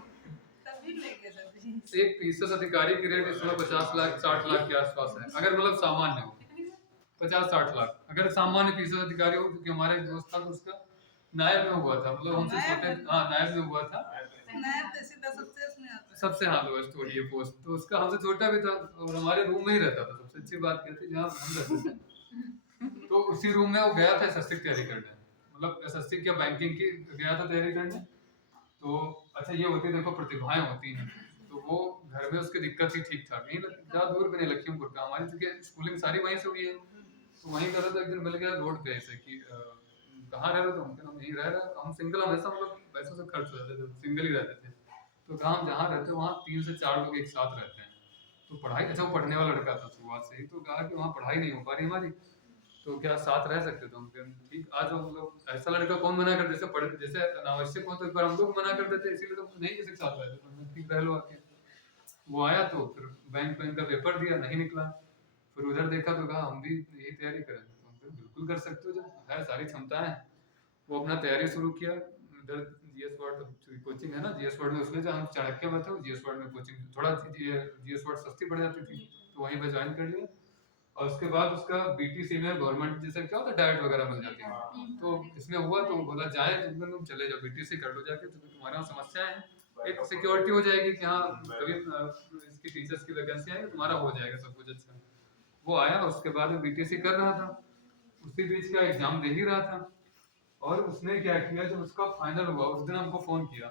एक पीसीएस अधिकारी की रेट इस समय 50 लाख 60 लाख के आसपास है, अगर मतलब सामान्य हो 50-60 लाख, अगर सामान्य पीसीएस अधिकारी हो, क्योंकि हमारे एक दोस्त था तो उसका नायब में हुआ था, मतलब हमसे छोटे, हाँ नायब में हुआ था, सबसे हाँ लोएस्ट हो ये पोस्ट, तो उसका हमसे छोटा भी था और हमारे रूम में ही रहता था, सबसे अच्छी बात कहती है जहाँ हम रहते थे, तो उसी रूम में वो गया था एसएससी की तैयारी करने, मतलब एसएससी क्या बैंकिंग की गया था तैयारी करने। तो अच्छा ये होती देखो प्रतिभाएं होती हैं, तो वो घर में उसकी दिक्कत ही ठीक ठाक नहीं, ज़्यादा दूर भी नहीं लखीमपुर का, हमारी चूंकि स्कूलिंग सारी वहीं से हुई है, तो वहीं करा तो एक दिन मिल गया रोड पे ऐसे कि कहाँ रह रहे थे, हम यहीं रह रहे, हम सिंगल हमेशा मतलब पैसों से खर्च हो जाते थे, सिंगल ही रहते थे, तो कहा हम जहाँ रहते वहाँ 3 से 4 लोग एक साथ रहते हैं, तो पढ़ाई, अच्छा वो पढ़ने वाला लड़का था शुरुआत से ही, तो कहा कि वहाँ पढ़ाई नहीं हो पा रही हमारी, तो क्या साथ रह सकते तुम? ठीक आज हम लोग, ऐसा लड़का कौन मना कर, जैसे पढ़े जैसे अनावश्यक हो तो एक बार हम लोग मना कर देते, इसीलिए तो नहीं किसी के साथ रहते, तो ठीक रह लो आके। वो आया तो फिर बैंक का पेपर दिया, नहीं निकला, फिर उधर देखा तो कहा हम भी यही तैयारी करें, तो हम बिल्कुल कर सकते हो, जब है सारी क्षमताएं। वो अपना तैयारी शुरू किया, इधर जीएस वर्ड कोचिंग है ना, जीएस वर्ड में उसमें जो हम चाणक्य में थे, जीएस वर्ड में कोचिंग थोड़ा जीएस वर्ड सस्ती पड़ जाती थी, तो वहीं पे ज्वाइन कर लिया, और उसके बाद उसका बीटीसी में गवर्नमेंट जैसे क्या होता है डाइट वगैरह मिल जाती है, तो इसमें हुआ तो बोला जाए तुम चले जाओ बीटीसी कर लो जाके, तो तुम्हारे यहाँ समस्याएं हैं, एक सिक्योरिटी हो जाएगी कि हाँ कभी इसकी टीचर्स की वैकेंसी आएगी, तुम्हारा हो जाएगा सब कुछ अच्छा। वो आया, उसके बाद में बीटीसी कर रहा था, उसी बीच का एग्जाम दे ही रहा था, और उसने क्या किया जब उसका फाइनल हुआ उस दिन हमको फोन किया,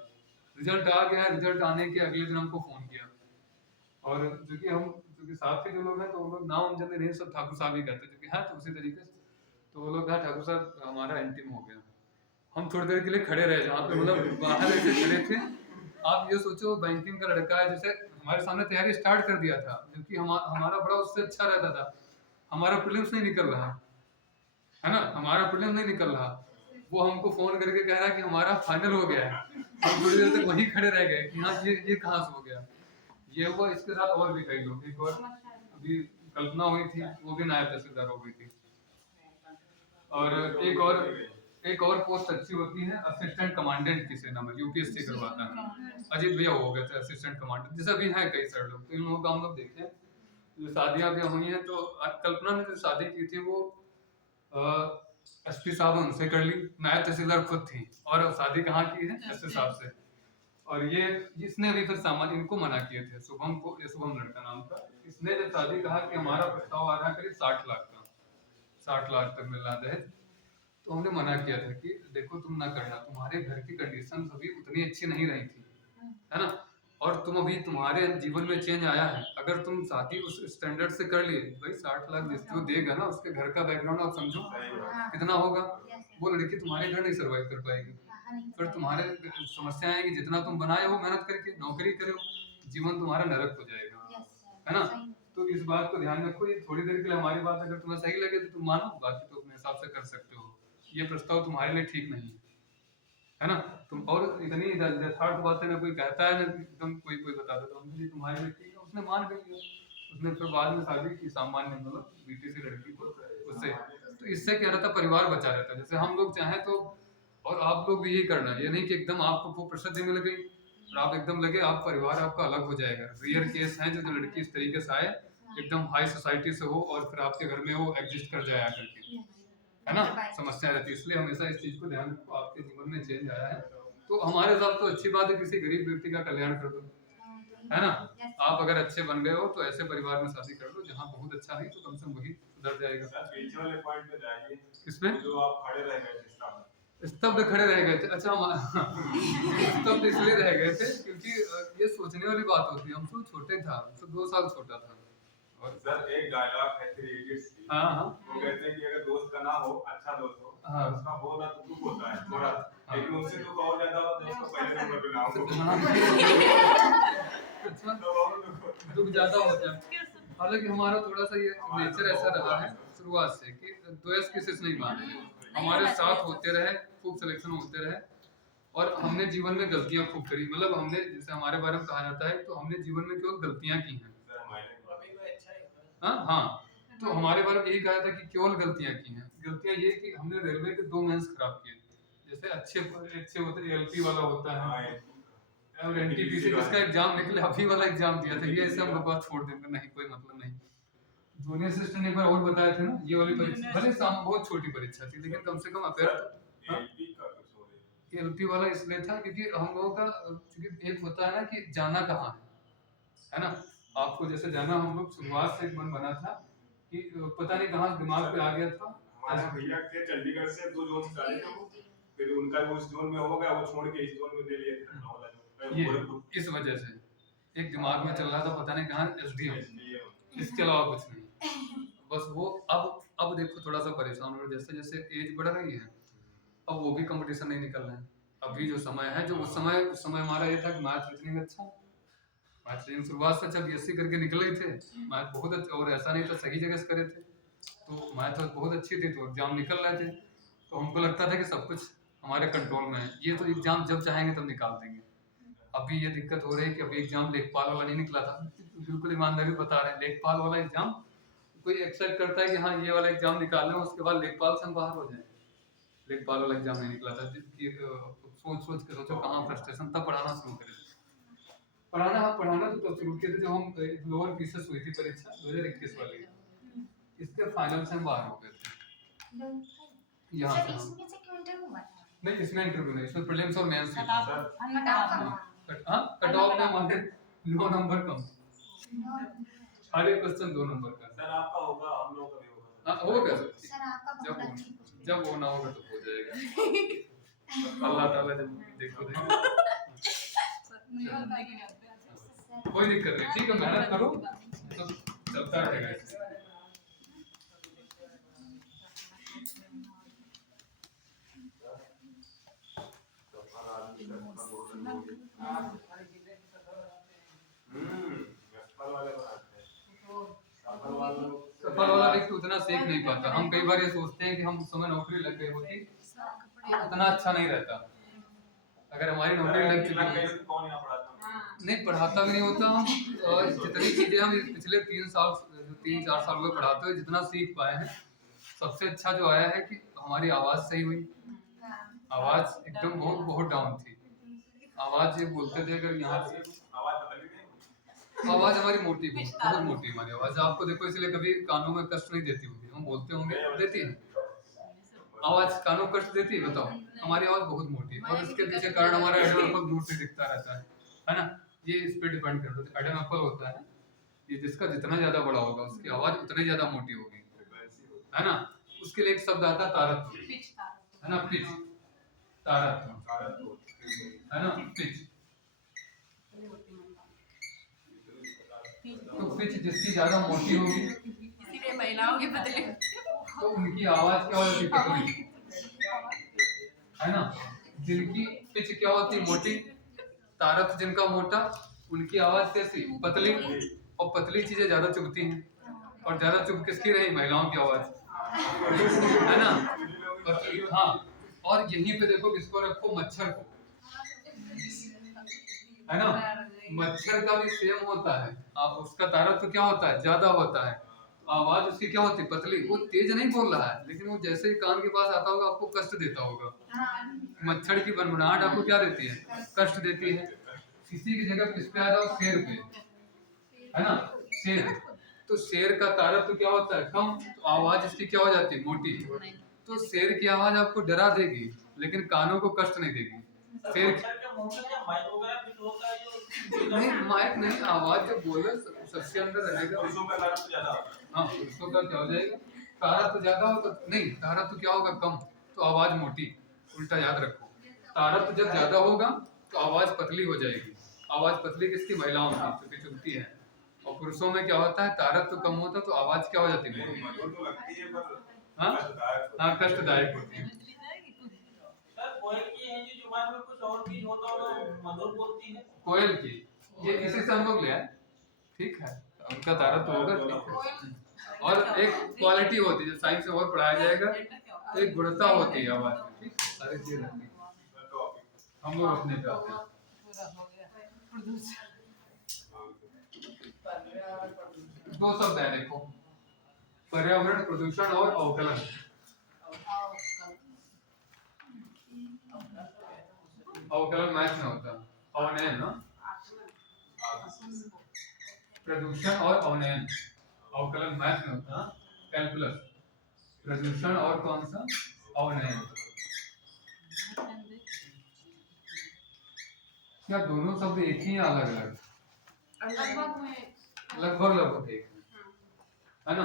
रिजल्ट आ गया, रिजल्ट आने के अगले दिन हमको फोन किया, और क्योंकि हम क्योंकि साथ के जो लोग हैं तो वो लोग नाम जनरली नहीं सब ठाकुर साहब ही कहते क्योंकि है, तो उसी तरीके से तो वो लोग कहा ठाकुर साहब हमारा अंतिम हो गया। हम थोड़ी देर के लिए खड़े रहे जहाँ पे, मतलब बाहर ऐसे खड़े थे, आप ये सोचो बैंकिंग का लड़का है, जैसे हमारे सामने तैयारी स्टार्ट कर दिया था, क्योंकि हमारा बड़ा उससे अच्छा रहता था, हमारा प्रीलिम्स नहीं निकल रहा है ना, हमारा प्रीलिम्स नहीं निकल रहा, वो हमको फोन करके कह रहा है कि हमारा फाइनल हो गया है, हम थोड़ी देर तक वहीं खड़े रह गए कि हाँ ये कहाँ से हो गया। ये हुआ, इसके साथ और भी कई लोग, एक और अभी कल्पना हुई थी, वो भी नायब तहसीलदार हो गई थी, और एक और पोस्ट अच्छी होती है असिस्टेंट कमांडेंट की सेना में, यूपीएससी करवाता है, अजीत भैया हो गए थे असिस्टेंट कमांडेंट, जैसे अभी हैं कई सारे लोग, तो इन लोगों का हम लोग देखें जो शादियां भी हुई हैं, तो कल्पना ने जो शादी की थी वो एसपी साहब उनसे कर ली, नायब तहसीलदार खुद थी, और शादी कहाँ की है एसपी साहब से, और ये इसने भी फिर सामान इनको मना किए थे, शुभम को, ये शुभम लड़का नाम था, इसने जब शादी कहा कि हमारा प्रस्ताव आ रहा है करीब 60 लाख का, 60 लाख तक मिल रहा दहेज, तो हमने मना किया था कि देखो तुम ना करना, तुम्हारे घर की कंडीशन अभी उतनी अच्छी नहीं रही थी, है ना, और तुम अभी तुम्हारे जीवन में चेंज आया है, अगर तुम शादी उस स्टैंडर्ड से कर लिए, भाई 60 लाख जो देगा ना उसके घर का बैकग्राउंड आप समझो कितना होगा, वो लड़की तुम्हारे घर नहीं सर्वाइव कर पाएगी। फिर तुम्हारे समस्या आएगी, जितना तुम बनाए हो मेहनत करके नौकरी करे हो, जीवन तुम्हारा नरक हो जाएगा, है ना। तो इस बात को ध्यान रखो, ये थोड़ी देर के लिए हमारी बात अगर तुम्हें सही लगे तो तुम मानो, बाकी तो अपने हिसाब से कर सकते हो। ये प्रस्ताव तुम्हारे लिए ठीक नहीं है ना। तुम और इतनी यथार्थ बातें ना कोई कहता है ना एकदम कोई कोई बता देता है तुम्हारे लिए ठीक है, उसने मान कर लिया, उसने फिर बाद में शादी की सामान्य मतलब बीटीसी लड़की को उससे। तो इससे क्या रहता, परिवार बचा रहता है। जैसे हम लोग चाहें तो, और आप लोग भी यही करना है, ये नहीं कि एकदम आपको खूब प्रसिद्धि मिल गई और आप एकदम लगे आप परिवार आपका अलग हो जाएगा। रेयर केस है जो लड़की इस तरीके से आए एकदम हाई सोसाइटी से हो और फिर आपके घर में वो एग्जिस्ट कर जाया करके, है ना, समस्या रहती है। इसलिए हमेशा इस चीज को ध्यान रखो, आपके जीवन में चेंज आया है तो हमारे साथ तो अच्छी बात है, किसी गरीब व्यक्ति का कल्याण कर दो, है ना। आप अगर अच्छे बन गए हो तो ऐसे परिवार में शादी कर लो जहाँ बहुत अच्छा नहीं तो कम से कम वही सुधर जाएगा। सर पीछे वाले पॉइंट पे जाइए, इसमें जो आप खड़े रह गए थे स्तब्ध खड़े रह गए थे। अच्छा स्तब्ध इसलिए रह गए थे क्योंकि ये सोचने वाली बात होती है, हम तो छोटे था, तो 2 साल छोटा था। और सर एक डायलॉग है थ्री इडियट्स की, हाँ हाँ, वो कहते हैं कि अगर दोस्त का ना हो, अच्छा दोस्त हो, हाँ, उसका हो ना तो दुख होता है थोड़ा, लेकिन उससे दुख और ज्यादा होता है उसका पहले नंबर पे ना हो, अच्छा तो और दुख होता है। दुख ज्यादा होता है। हालांकि हमारा थोड़ा सा ये नेचर ऐसा रहा है शुरुआत से कि द्वेष किसी से नहीं माने, हमारे साथ होते रहे, खूब सिलेक्शन होते रहे और हमने जीवन में गलतियां खूब करी। मतलब हमने, जैसे हमारे बारे में कहा जाता है, तो हमने जीवन में केवल गलतियां की हैं। सर हमारे हाँ हाँ, तो हमारे बारे में यही कहा था कि केवल गलतियां की हैं। गलतियां ये कि हमने रेलवे के 2 मेंस खराब किए। जैसे अच्छे होते एलपी वाला होता है और एनटीपीसी जिसका एग्जाम निकले अभी वाला एग्जाम दिया था, ये ऐसे हम लोग बात छोड़ देंगे, नहीं कोई मतलब नहीं। जूनियर असिस्टेंट ने एक बार और बताया था ना, ये वाली परीक्षा भले बहुत छोटी परीक्षा थी लेकिन कम से कम अपेयर एलपी का कुछ हो रहा है। एलपी वाला इसलिए था क्योंकि हम लोगों का, क्योंकि एक होता है ना कि जाना कहाँ है ना, आपको जैसे जाना, हम लोग शुरुआत से एक मन बना था कि पता नहीं कहाँ दिमाग पे आ गया था। हमारे भैया थे चंडीगढ़ से 2 जोन डाले थे, फिर उनका वो उस जोन में हो गया, वो छोड़ के इस जोन में ले लिए थे वाला जोन, ये इस वजह से एक दिमाग में चल रहा था पता नहीं कहाँ एसडीएम, इसके अलावा कुछ नहीं। बस वो अब देखो थोड़ा सा परेशान हो रहे, जैसे जैसे एज बढ़ रही है अब वो भी कंपटीशन नहीं निकल रहे हैं। अभी जो समय है, जो उस समय हमारा ये था कि मैथ रीजनिंग अच्छा, मैथ रीजनिंग शुरुआत से अच्छा बीएससी करके निकले थे, मैथ बहुत अच्छा, और ऐसा नहीं था सही जगह से करे थे, तो मैथ बहुत अच्छी थी, तो एग्जाम निकल रहे थे, तो हमको लगता था कि सब कुछ हमारे कंट्रोल में है, ये तो एग्जाम जब चाहेंगे तब निकाल देंगे। अभी ये दिक्कत हो रही है कि अभी एग्जाम लेखपाल वाला नहीं निकला था, बिल्कुल ईमानदारी बता रहे हैं, लेखपाल वाला एग्जाम कोई एक्सेप्ट करता है कि हाँ ये वाला एग्जाम निकाल लें, उसके बाद लेखपाल से हम बाहर हो जाए। लेखपाल वाला एग्जाम नहीं निकला था, सोच के सोचो कहाँ फ्रस्ट्रेशन, तब पढ़ाना शुरू करे। पढ़ाना तो तब शुरू किए थे जब हम लोअर पीसेस हुई थी परीक्षा 2021 वाली, इसके फाइनल से हम बाहर हो गए थे। यहाँ से नहीं, इसमें इंटरव्यू नहीं, इसमें प्रीलिम्स और मेंस ही था। हाँ कट ऑफ में हमारे 9 नंबर कम, हर एक क्वेश्चन 2 नंबर का। सर आपका होगा, हम लोग का भी होगा। हाँ होगा सर, जब वो ना होगा तो हो जाएगा। अल्लाह ताला जब देखो कोई दिक्कत नहीं, ठीक है, मेहनत करो तो चलता रहेगा इससे। सफल वाला व्यक्ति उतना सीख नहीं पाता। हम कई बार ये सोचते हैं कि हम उस समय नौकरी लग गई होती तो उतना अच्छा नहीं रहता। अगर हमारी नौकरी लग चुकी नहीं, पढ़ाता भी नहीं होता हम, और जितनी चीजें हम पिछले 3-4 साल में पढ़ाते हुए जितना सीख पाए हैं, सबसे अच्छा जो आया है कि हमारी आवाज सही हुई। आवाज एकदम बहुत डाउन थी, आवाज ये बोलते थे अगर यहाँ से आवाज हमारी मोटी, बहुत मोटी हमारी आवाज, आपको देखो इसलिए कभी कानों में कष्ट नहीं देती होगी, हम बोलते होंगे देती है आवाज, कानों कष्ट देती है, बताओ, हमारी आवाज बहुत मोटी है, और इसके पीछे कारण हमारा एडोनोपल दूर से दिखता रहता है ना, ये इस पे डिपेंड करता है। एडोनोपल होता है ये, जिसका जितना ज्यादा बड़ा होगा उसकी आवाज उतनी ज्यादा मोटी होगी, है ना। उसके लिए एक शब्द आता है तारत्व, है ना, पिच, तारत्व, है ना, पिच। तो पिच जिसकी ज्यादा मोटी होगी इसीलिए महिलाओं के पतले तो उनकी आवाज क्या होती है? पतली, है ना। जिनकी पिच क्या होती? मोटी। तारत जिनका मोटा, उनकी आवाज कैसी? पतली। और पतली चीजें ज्यादा चुभती हैं। और ज्यादा चुभ किसकी रही? महिलाओं की आवाज, है ना। पतली, हाँ। और यहीं पे देखो किसको रखो? मच्छर को, है ना। मच्छर का भी सेम होता है। आप उसका तारत तो क्या होता है? ज्यादा होता है। आवाज उसकी क्या होती? पतली। वो तेज नहीं बोल रहा है, लेकिन वो जैसे ही कान के पास आता होगा आपको कष्ट देता होगा। मच्छर की बनबनाहट आपको क्या देती है? कष्ट देती है। किसी की जगह किस पे आ जाओ? शेर पे, है ना। शेर, तो शेर का तारत तो क्या होता है? कम। तो आवाज इसकी क्या हो जाती है? मोटी। तो शेर की आवाज आपको डरा देगी, लेकिन कानों को कष्ट नहीं देगी। शेर मच्छर के मुंह में क्या माइक वगैरह फिट होता है जो नहीं, माइक नहीं, आवाज जब बोले सबसे अंदर रहेगा। पुरुषों का तारत ज्यादा होता है। हाँ, पुरुषों का क्या हो जाएगा? तारा तो ज्यादा होगा, नहीं तारा तो क्या होगा? कम। तो आवाज मोटी। उल्टा याद रखो, तारा तो जब ज्यादा होगा तो आवाज पतली हो जाएगी। आवाज पतली किसकी? महिलाओं की, क्योंकि चुभती है। और पुरुषों में क्या होता है? तारत तो कम होता तो आवाज क्या हो जाती है? मधुर तो लगती है पर हाँ कष्टदायक होती है। हाँ, कष्टदायक होती है। सर कोयल की है जो जुबान में कुछ और भी होता है वो मधुर बोलती है। कोयल की, ये इसी से हम लोग ले आए, ठीक है। उनका तारत तो होगा, ठीक है। और एक क्वालिटी होती है जो साइंस में और पढ़ाया जाएगा, एक गुणता होती है आवाज में, ठीक है। सारी चीजें रहती हैं। हम लोग अपने पे आते हैं। दो शब्द है देखो, पर्यावरण प्रदूषण और अवकलन। अवकलन मैथ में होता है, अवनयन ना। प्रदूषण और अवनयन, अवकलन मैथ में होता है, कैलकुलस। प्रदूषण और कौन सा? अवनयन। क्या दोनों शब्द एक ही या अलग अलग? लगभग में लगभग एक है ना।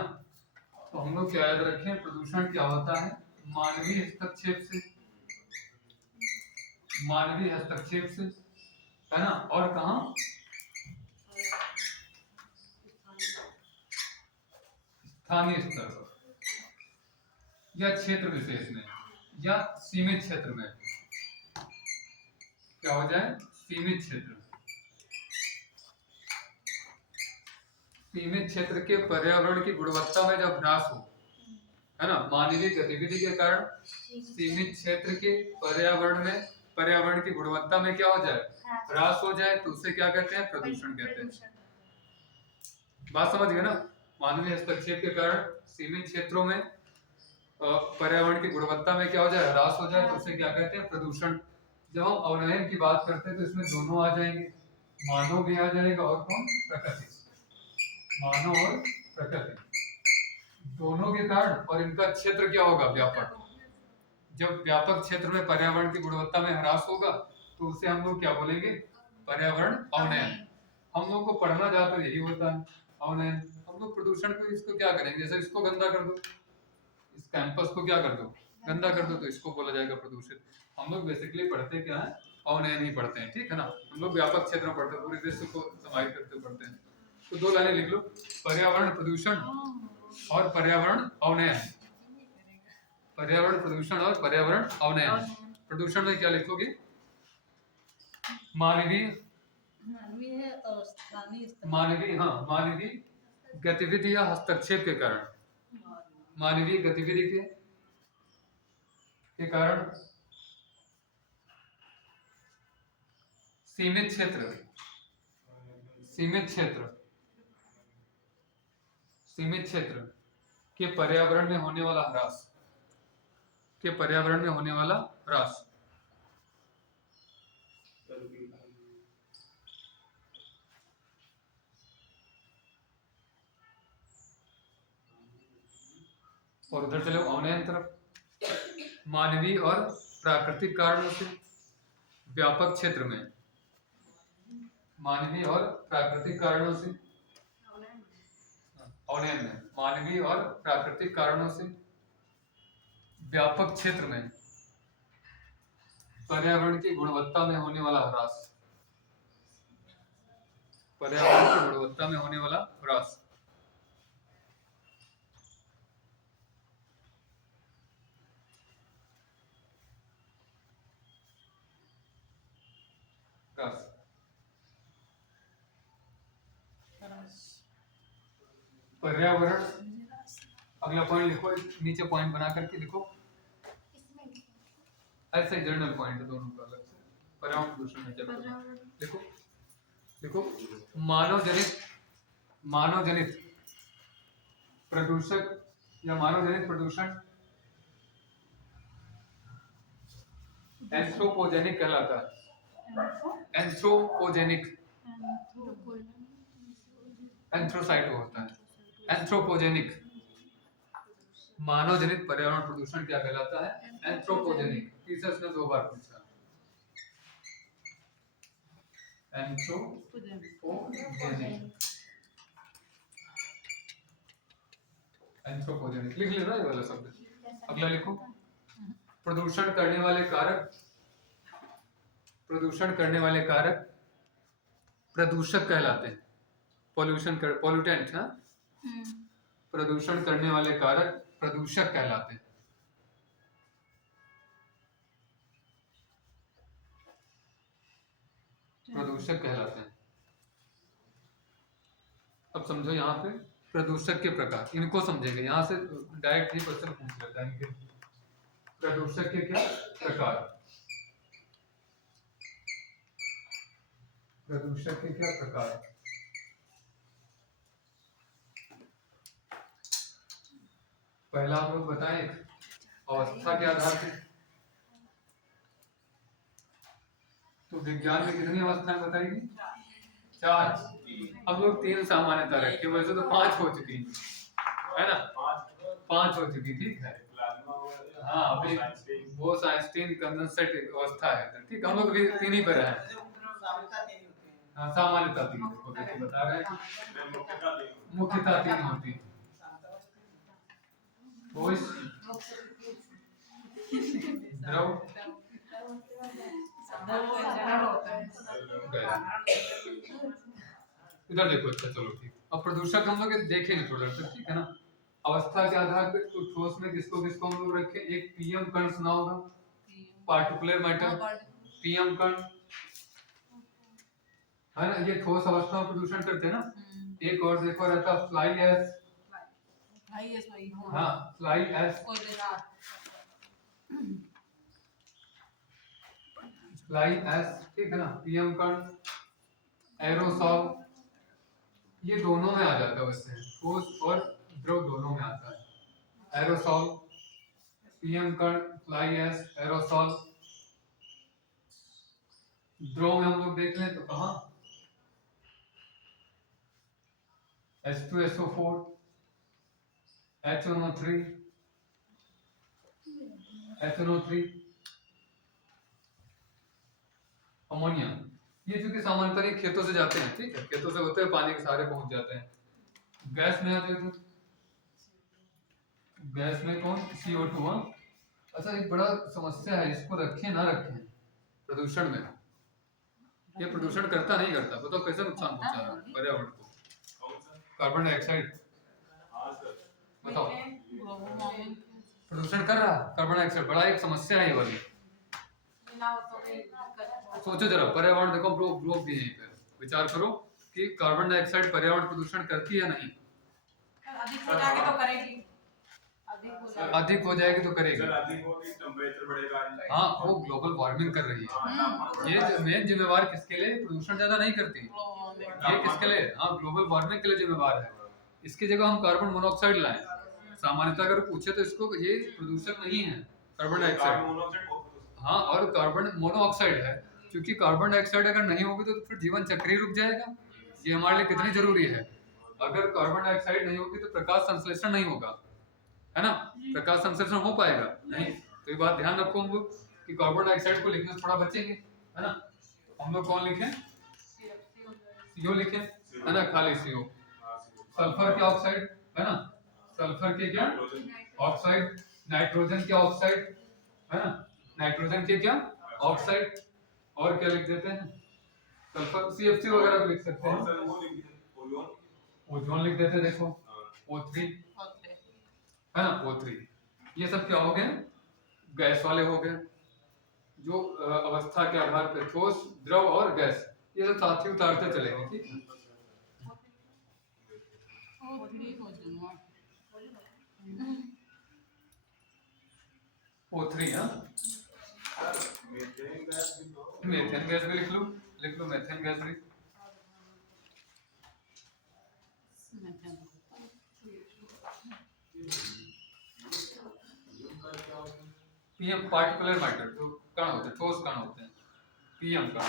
तो हम लोग क्या याद रखें? प्रदूषण क्या होता है? मानवीय हस्तक्षेप से, मानवीय हस्तक्षेप से, है ना। और कहाँ? स्थानीय स्तर पर या क्षेत्र विशेष में या सीमित क्षेत्र में। क्या हो जाए? सीमित क्षेत्र। सीमित क्षेत्र के पर्यावरण की गुणवत्ता में जब ह्रास हो, है ना, मानवीय गतिविधि के कारण सीमित क्षेत्र के पर्यावरण में, पर्यावरण की गुणवत्ता में क्या हो जाए? ह्रास हो जाए, तो उसे क्या कहते हैं? प्रदूषण कहते हैं। बात समझ गए ना। मानवीय हस्तक्षेप के कारण सीमित क्षेत्रों में पर्यावरण की गुणवत्ता में क्या हो जाए? ह्रास हो जाए, तो उसे क्या कहते हैं? प्रदूषण। जब हम अवनयन की बात करते हैं तो इसमें दोनों आ जाएंगे, मानव भी आ जाएगा और कौन? प्रकृति। मानव और प्रकृति दोनों के कारण, और इनका क्षेत्र क्या होगा? व्यापक। जब व्यापक क्षेत्र में पर्यावरण की गुणवत्ता में ह्रास होगा तो उसे हम लोग क्या बोलेंगे? पर्यावरण अवनयन। हम लोग को पढ़ना ज्यादातर यही होता है, अवनयन। हम लोग प्रदूषण को, इसको क्या करेंगे? जैसे इसको गंदा कर दो, इस कैंपस को क्या कर दो? गंदा कर दो, तो इसको बोला जाएगा प्रदूषित। हम लोग बेसिकली पढ़ते क्या है? अवनयन ही पढ़ते हैं, ठीक है ना। हम लोग व्यापक क्षेत्र में पढ़ते हैं, पूरे विश्व को समाहित करते पढ़ते हैं। तो दो लाइनें लिख लो, पर्यावरण प्रदूषण और पर्यावरण अवनयन। पर्यावरण प्रदूषण और पर्यावरण अवनयन। प्रदूषण में क्या लिखोगे? मानवीय, और स्थानीय स्तर मानवीय, हाँ, मानवीय गतिविधि या हस्तक्षेप के कारण, मानवीय गतिविधि के कारण सीमित क्षेत्र, सीमित क्षेत्र, सीमित क्षेत्र के पर्यावरण में होने वाला ह्रास, के पर्यावरण में होने वाला ह्रास। और उधर चलो अवनयन तरफ, मानवीय और प्राकृतिक कारणों से व्यापक क्षेत्र में, मानवीय और प्राकृतिक कारणों से, अवनयन में मानवीय और प्राकृतिक कारणों से व्यापक क्षेत्र में पर्यावरण की गुणवत्ता में होने वाला ह्रास, पर्यावरण की गुणवत्ता में होने वाला ह्रास। ह्रास। पर्यावरण, अगला पॉइंट लिखो, नीचे पॉइंट बना करके लिखो, ऐसे ही जर्नल पॉइंट है दोनों का अलग से। पर्यावरण प्रदूषण है, चलो लिखो लिखो। मानव जनित प्रदूषक या मानव जनित प्रदूषण एंथ्रोपोजेनिक कहलाता है। एंथ्रोपोजेनिक, एंथ्रोसाइट होता है। एंथ्रोपोजेनिक मानव जनित पर्यावरण प्रदूषण क्या कहलाता है? एंथ्रोपोजेनिक। टीचर्स ने 2 बार पूछा। एंथ्रोपोजेनिक, एंथ्रोपोजेनिक लिख लेना ये वाला शब्द। अगला लिखो, प्रदूषण करने वाले कारक, प्रदूषण करने वाले कारक प्रदूषक कहलाते हैं। पॉल्यूटेंट, हाँ, प्रदूषण करने वाले कारक प्रदूषक कहलाते हैं। प्रदूषक कहलाते हैं। अब समझो यहाँ पे प्रदूषक के प्रकार, इनको समझेंगे। यहाँ से डायरेक्ट ही क्वेश्चन पूछ लेता है इनके। प्रदूषक के क्या प्रकार, प्रदूषक के क्या प्रकार। पहला हम लोग बताएं अवस्था के आधार पे। तो विज्ञान में कितनी अवस्थाएं बताएगी? 4। हम लोग 3 सामान्यता रखे, वैसे तो 5 हो चुकी है ना, 5 हो चुकी, ठीक है। हाँ, अभी वो आइंस्टीन कंडेंसेट अवस्था है, ठीक। हम लोग भी 3 ही पे रहे हैं। हाँ, सामान्यता 3 देखो, देखिए बता रहे हैं, मुख्यतः 3 होती है। द्रव, इधर देखो। अच्छा चलो ठीक। अब प्रदूषक हम लोग देखेंगे थोड़ा सा, ठीक है ना। अवस्था के आधार पे तो ठोस में किसको किसको हम लोग रखें? एक पीएम कण सुना होगा, पार्टिकुलर मैटर, पीएम कण है ना, ये ठोस अवस्था में प्रदूषण करते हैं ना। एक और देखो रहता फ्लाई एश, हाँ फ्लाई एश, फ्लाई एश, ठीक है ना, पीएम कण, एरोसॉल, ये दोनों में आ जाता है वैसे, ठोस और द्रव दोनों में आता है। एरोसॉल, पीएम कण, फ्लाई एश, एरोसॉल। द्रव में हम लोग देख लें तो कहाँ? H2SO4, HNO3, HNO3, ammonia. ये चूंकि सामान्यतः खेतों से जाते हैं, ठीक है, खेतों से होते हैं, पानी के सहारे पहुंच जाते हैं। गैस में आते हैं, गैस में कौन? CO2। हाँ, अच्छा एक बड़ा समस्या है, इसको रखें ना रखें प्रदूषण में। ये प्रदूषण करता नहीं करता, बताओ कैसे नुकसान पहुंचा रहा है पर्यावरण को? कार्बन डाइऑक्साइड, बताओ प्रदूषण कर रहा है कार्बन डाइऑक्साइड, बड़ा एक समस्या है ये वाली। सोचो जरा, पर्यावरण देखो, ब्लॉक भी यहीं पे विचार करो कि कार्बन डाइऑक्साइड पर्यावरण प्रदूषण करती है नहीं? अधिक हो जाएगी तो करेगी, अधिक हो जाएगी तो करेगी। अधिक होगी टेंपरेचर बढ़ेगा। हाँ, वो ग्लोबल वार्मिंग कर रही है। ये मेन जिम्मेवार किसके लिए? प्रदूषण ज्यादा नहीं करती, ये किसके लिए? हाँ, ग्लोबल वार्मिंग के लिए जिम्मेवार है। इसकी जगह हम कार्बन मोनोऑक्साइड लाएं, सामान्यतः अगर पूछे तो इसको, ये प्रदूषक नहीं है कार्बन डाइऑक्साइड। हाँ, और कार्बन मोनोऑक्साइड है, क्योंकि कार्बन डाइऑक्साइड अगर नहीं होगी तो फिर जीवन चक्र ही रुक जाएगा। ये हमारे लिए कितनी जरूरी है। अगर कार्बन डाइऑक्साइड नहीं होगी तो प्रकाश संश्लेषण नहीं होगा, है ना, प्रकाश संश्लेषण हो पाएगा नहीं। तो ये बात ध्यान रखो हम लोग कि कार्बन डाइऑक्साइड को लिखने से थोड़ा बचेंगे, है ना। हम लोग कौन लिखें? CO लिखें, है ना, खाली CO। सल्फर के ऑक्साइड, है ना, सल्फर के क्या ऑक्साइड, नाइट्रोजन के ऑक्साइड, है ना, नाइट्रोजन के क्या ऑक्साइड, और क्या लिख देते हैं? सल्फर CFC वगैरह भी लिख सकते और हैं। सर वो लिख दीजिए ओजोन। ओजोन लिख देते हैं, देखो हाँ। O3 ओके है ना, O3। ये सब क्या हो गए, गैस वाले हो गए, जो अवस्था के आधार पर ठोस, द्रव और गैस, ये सब साथ ही उतारते चलेंगे, ठीक है। O3 ओजोन O3 हाँ, मीथेन गैस भी तो मीथेन गैस भी लिख लो मीथेन गैस भी। PM पार्टिकुलर मैटर, जो कण होते हैं, ठोस कण होते हैं, PM का।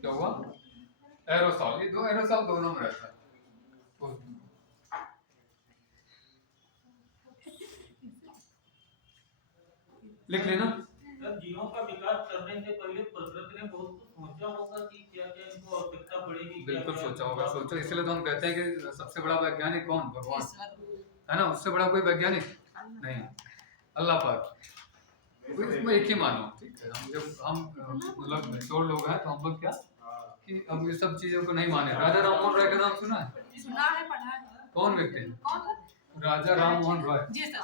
क्या हुआ, एरोसॉल, ये दो एरोसॉल दोनों में रहता है। लिख लेना। सर जीवों का विकास करने से पहले प्रकृति ने बहुत कुछ सोचा होगा कि क्या क्या इनको आवश्यकता पड़ेगी। बिल्कुल सोचा होगा, सोचो, इसलिए तो हम कहते हैं कि सबसे बड़ा वैज्ञानिक कौन, भगवान ईश्वर है ना, उससे बड़ा कोई वैज्ञानिक नहीं, अल्लाह पाक। इसमें एक ही मानो, ठीक है। हम जब हम मतलब मैच्योर लोग हैं तो हम लोग क्या कि अब ये सब चीजों को नहीं माने। राजा राम मोहन राय का नाम सुना है, सुना है, पढ़ा है। कौन व्यक्ति, कौन सा? राजा राम मोहन राय। जी सर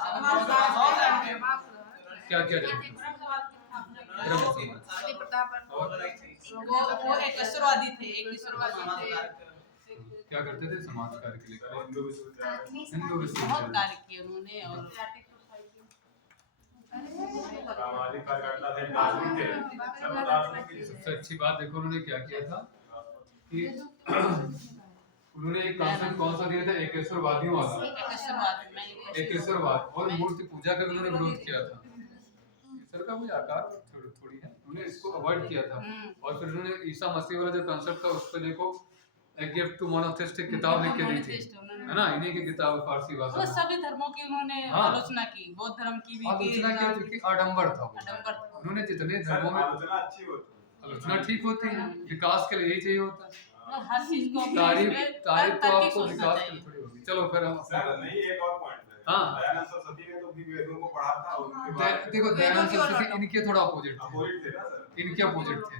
क्या क्या थे, ब्रह्म समाज। और वो एक ईश्वरवादी थे, एक ईश्वरवादी थे। क्या करते थे, समाज कार्य के लिए, हिंदू विश्वविद्यालय हिंदू बहुत विश्वविद्यालय, कार्य किए उन्होंने और सामाजिक कार्यकर्ता थे, दार्शनिक थे, सब दार्शनिक थे। सबसे अच्छी बात देखो उन्होंने क्या किया था कि उन्होंने एक कॉन्सेप्ट कौन सा दिया था, एकेश्वरवादियों वाला, एकेश्वरवाद, और मूर्ति पूजा का भी उन्होंने विरोध किया था। ईश्वर का कोई आकार थोड़ी है, उन्होंने इसको अवॉइड किया था। और फिर उन्होंने ईसा मसीह वाला जो कॉन्सेप्ट था उस पे देखो, ए गिफ्ट टू मोनोथेइस्टिक किताब लिख के दी थी, है ना, इन्हीं की किताब फारसी भाषा वो में। सभी धर्मों की उन्होंने हाँ। आलोचना की, बौद्ध धर्म की भी आलोचना क्या थी कि आडंबर था वो। आडंबर था। उन्होंने जितने सर धर्मों में, आलोचना अच्छी होती है। आलोचना ठीक होती है, विकास के लिए यही चाहिए होता है। मतलब हर चीज को अपने तारीफ इसमें तारीफ तो करके आपको सोचना विकास के चाहिए। लिए थोड़ी होगी। चलो फिर हम सर नहीं, एक और पॉइंट है। हाँ। दयानंद सरस्वती ने तो भी वेदों को पढ़ा था, उनके बाद देखो दयानंद सरस्वती इनके थोड़ा अपोजिट थे, अपोजिट थे ना सर। इनके अपोजिट थे।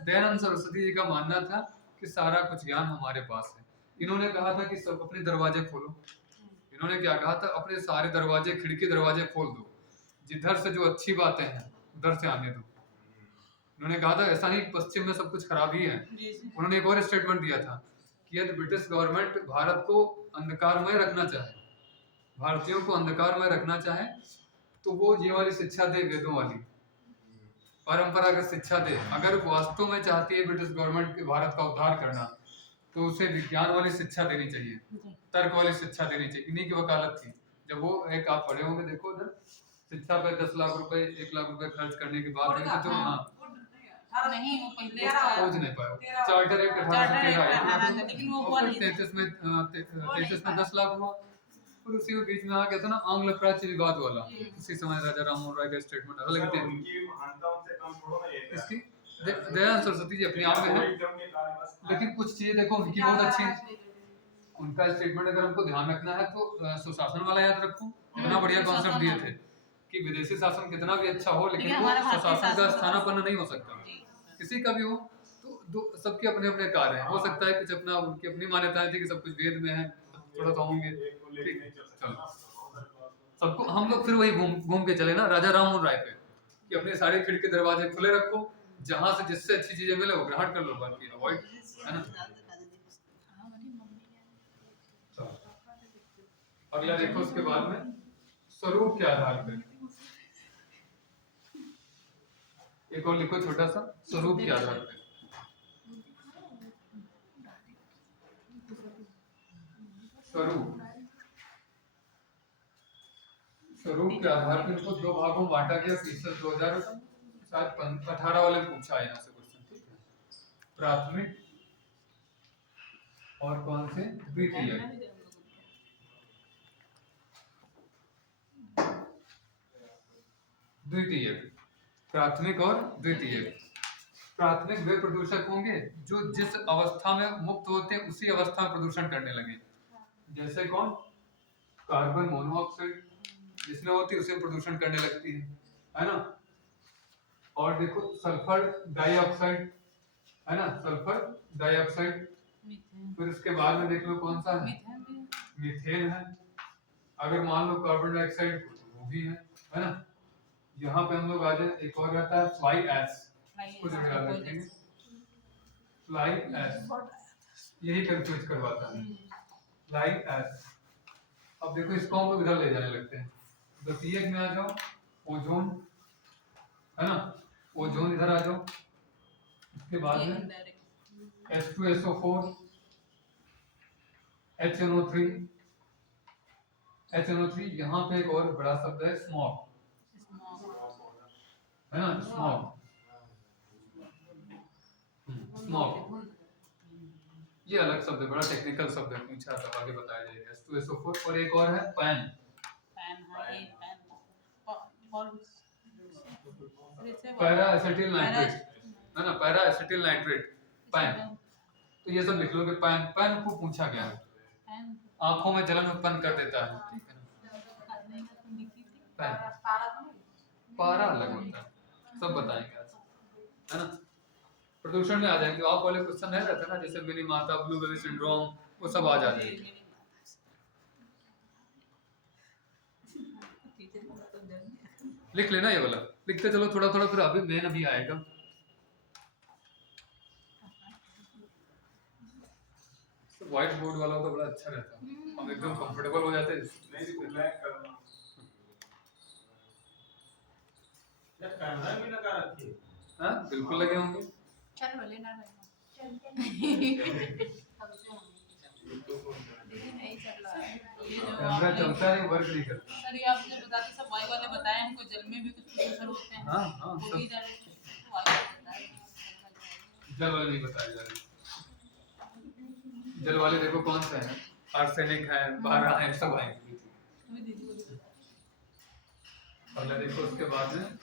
दयानंद सरस्वती जी का मानना था कि सारा कुछ ज्ञान हमारे पास है। इन्होंने कहा था कि सब अपने दरवाजे खोलो, इन्होंने क्या कहा था, अपने सारे दरवाजे, खिड़की दरवाजे खोल दो, जिधर से जो अच्छी बातें हैं उधर से आने दो। उन्होंने कहा था ऐसा नहीं पश्चिम में सब कुछ खराबी है। जी जी उन्होंने एक और स्टेटमेंट दिया था कि यदि ब्रिटिश गवर्नमेंट भारत को अंधकारमय रखना चाहे, भारतीयों को अंधकारमय रखना चाहे, तो वो ये वाली शिक्षा दे, वेदों वाली परंपरागत शिक्षा दे। अगर वास्तव में चाहती है ब्रिटिश गवर्नमेंट के भारत का उद्धार करना, तो उसे विज्ञान वाली शिक्षा देनी चाहिए, तर्क वाली शिक्षा देनी चाहिए। इन्हीं की वकालत थी। जब वो एक आप पढ़े होंगे, देखो उधर शिक्षा पे 10 लाख रुपए 1 लाख रुपए खर्च करने के बाद में जो नहीं वो पहले खोज नहीं पाया। चार्टर एक्ट 1813 आया, लेकिन वो हुआ नहीं। 33 में 10 लाख हुआ। और उसी के बीच में आ गया था ना आंग्ल प्राच्य विवाद वाला, उसी समय राजा राम मोहन राय का स्टेटमेंट अलग सर, थे। उनकी महानता उनसे कम थोड़ा ना है। इसकी दयानंद सरस्वती जी अपने आप में है, एकदम के कारण बस। लेकिन कुछ चीजें देखो उनकी बहुत अच्छी है। उनका स्टेटमेंट अगर हमको ध्यान रखना है तो सुशासन वाला याद रखो, इतना बढ़िया कॉन्सेप्ट दिए थे कि विदेशी शासन कितना भी अच्छा हो, लेकिन वो सुशासन का स्थानापन्न नहीं हो सकता, किसी का भी हो। तो सबके अपने अपने कार्य हैं। हो सकता है कुछ अपना, उनकी अपनी मान्यताएं थी कि सब कुछ वेद में है, थोड़ा सा होंगे। चलो सबको हम लोग फिर वही घूम के चले ना राजा राम मोहन राय पे, कि अपने सारे खिड़की दरवाजे खुले रखो, जहां से जिससे अच्छी चीजें मिले वो ग्रहण कर लो, बाकी अवॉइड, है ना। अगला देखो उसके बाद में स्वरूप के आधार पर एक और लिखो छोटा सा, स्वरूप के आधार पर। स्वरूप के आधार पर इनको दो भागों में बांटा गया। फीसद 2018 वाले में पूछा है यहाँ से क्वेश्चन, ठीक है। प्राथमिक और कौन से, द्वितीयक। द्वितीयक, प्राथमिक और द्वितीयक। प्राथमिक वे प्रदूषक होंगे जो जिस अवस्था में मुक्त होते हैं उसी अवस्था में प्रदूषण करने लगे। जैसे कौन, कार्बन मोनोऑक्साइड, जिसमें होती है उसे प्रदूषण करने लगती है ना। और देखो सल्फर डाइऑक्साइड, है ना, सल्फर डाइऑक्साइड। मीथेन फिर उसके बाद में देख लो कौन सा है, मीथेन भी मीथेन है। अगर मान लो कार्बन डाइऑक्साइड तो वो भी है ना। यहाँ पे हम लोग आ जाए, एक और रहता है फ्लाई एश, इसको जो याद रखेंगे, फ्लाई एश, यही कंफ्यूज करवाता है, फ्लाई एश। अब देखो इसको हम लोग इधर ले जाने लगते हैं, द्वितीयक में आ जाओ, ओजोन, है ना, ओजोन इधर आ जाओ। इसके बाद में H2SO4, HNO3, HNO3। यहाँ पे एक और बड़ा शब्द है स्मॉग, है ना, स्मॉग, स्मॉग, ये अलग शब्द है, बड़ा टेक्निकल शब्द है, पूछा था, आगे बताया जाएगा। H2SO4 और एक और है पैन, पैरा एसिटिल नाइट्रेट, है ना, पैरा एसिटिल नाइट्रेट, पैन। तो ये सब लिख लो कि पैन, पैन को पूछा गया है, आंखों में जलन उत्पन्न कर देता है, ठीक है ना। पैन, पारा अलग होता है, सब बताएंगे आज, है ना। प्रदूषण में आ जाएंगे, आप वाले क्वेश्चन नहीं रहते ना, जैसे मिनी माता, ब्लू बेबी सिंड्रोम, वो सब आ जाएंगे। लिख लेना ये वाला, लिखते चलो थोड़ा थोड़ा, फिर अभी मेन अभी आएगा। व्हाइट बोर्ड वाला तो बड़ा अच्छा रहता है, हम एकदम कंफर्टेबल हो जाते हैं। नहीं ब्लैक करना, क्या कैमरा भी लगा रखी है? हाँ बिल्कुल लगे होंगे। चल बोले ना नहीं चल रहा है ये जो कैमरा आपने- चलता है, वर्क नहीं करता। सर ये आपने बताते सब वायु वाले बताए, हमको जल में भी कुछ प्रदूषण होते हैं। हाँ हाँ, वो सब भी वायु वाले बताए। जल वाले नहीं बताए जा रहे। जल वाले देखो कौन से हैं, आर्सेनिक है, पारा है, सब आएंगे। पहले देखो, उसके बाद में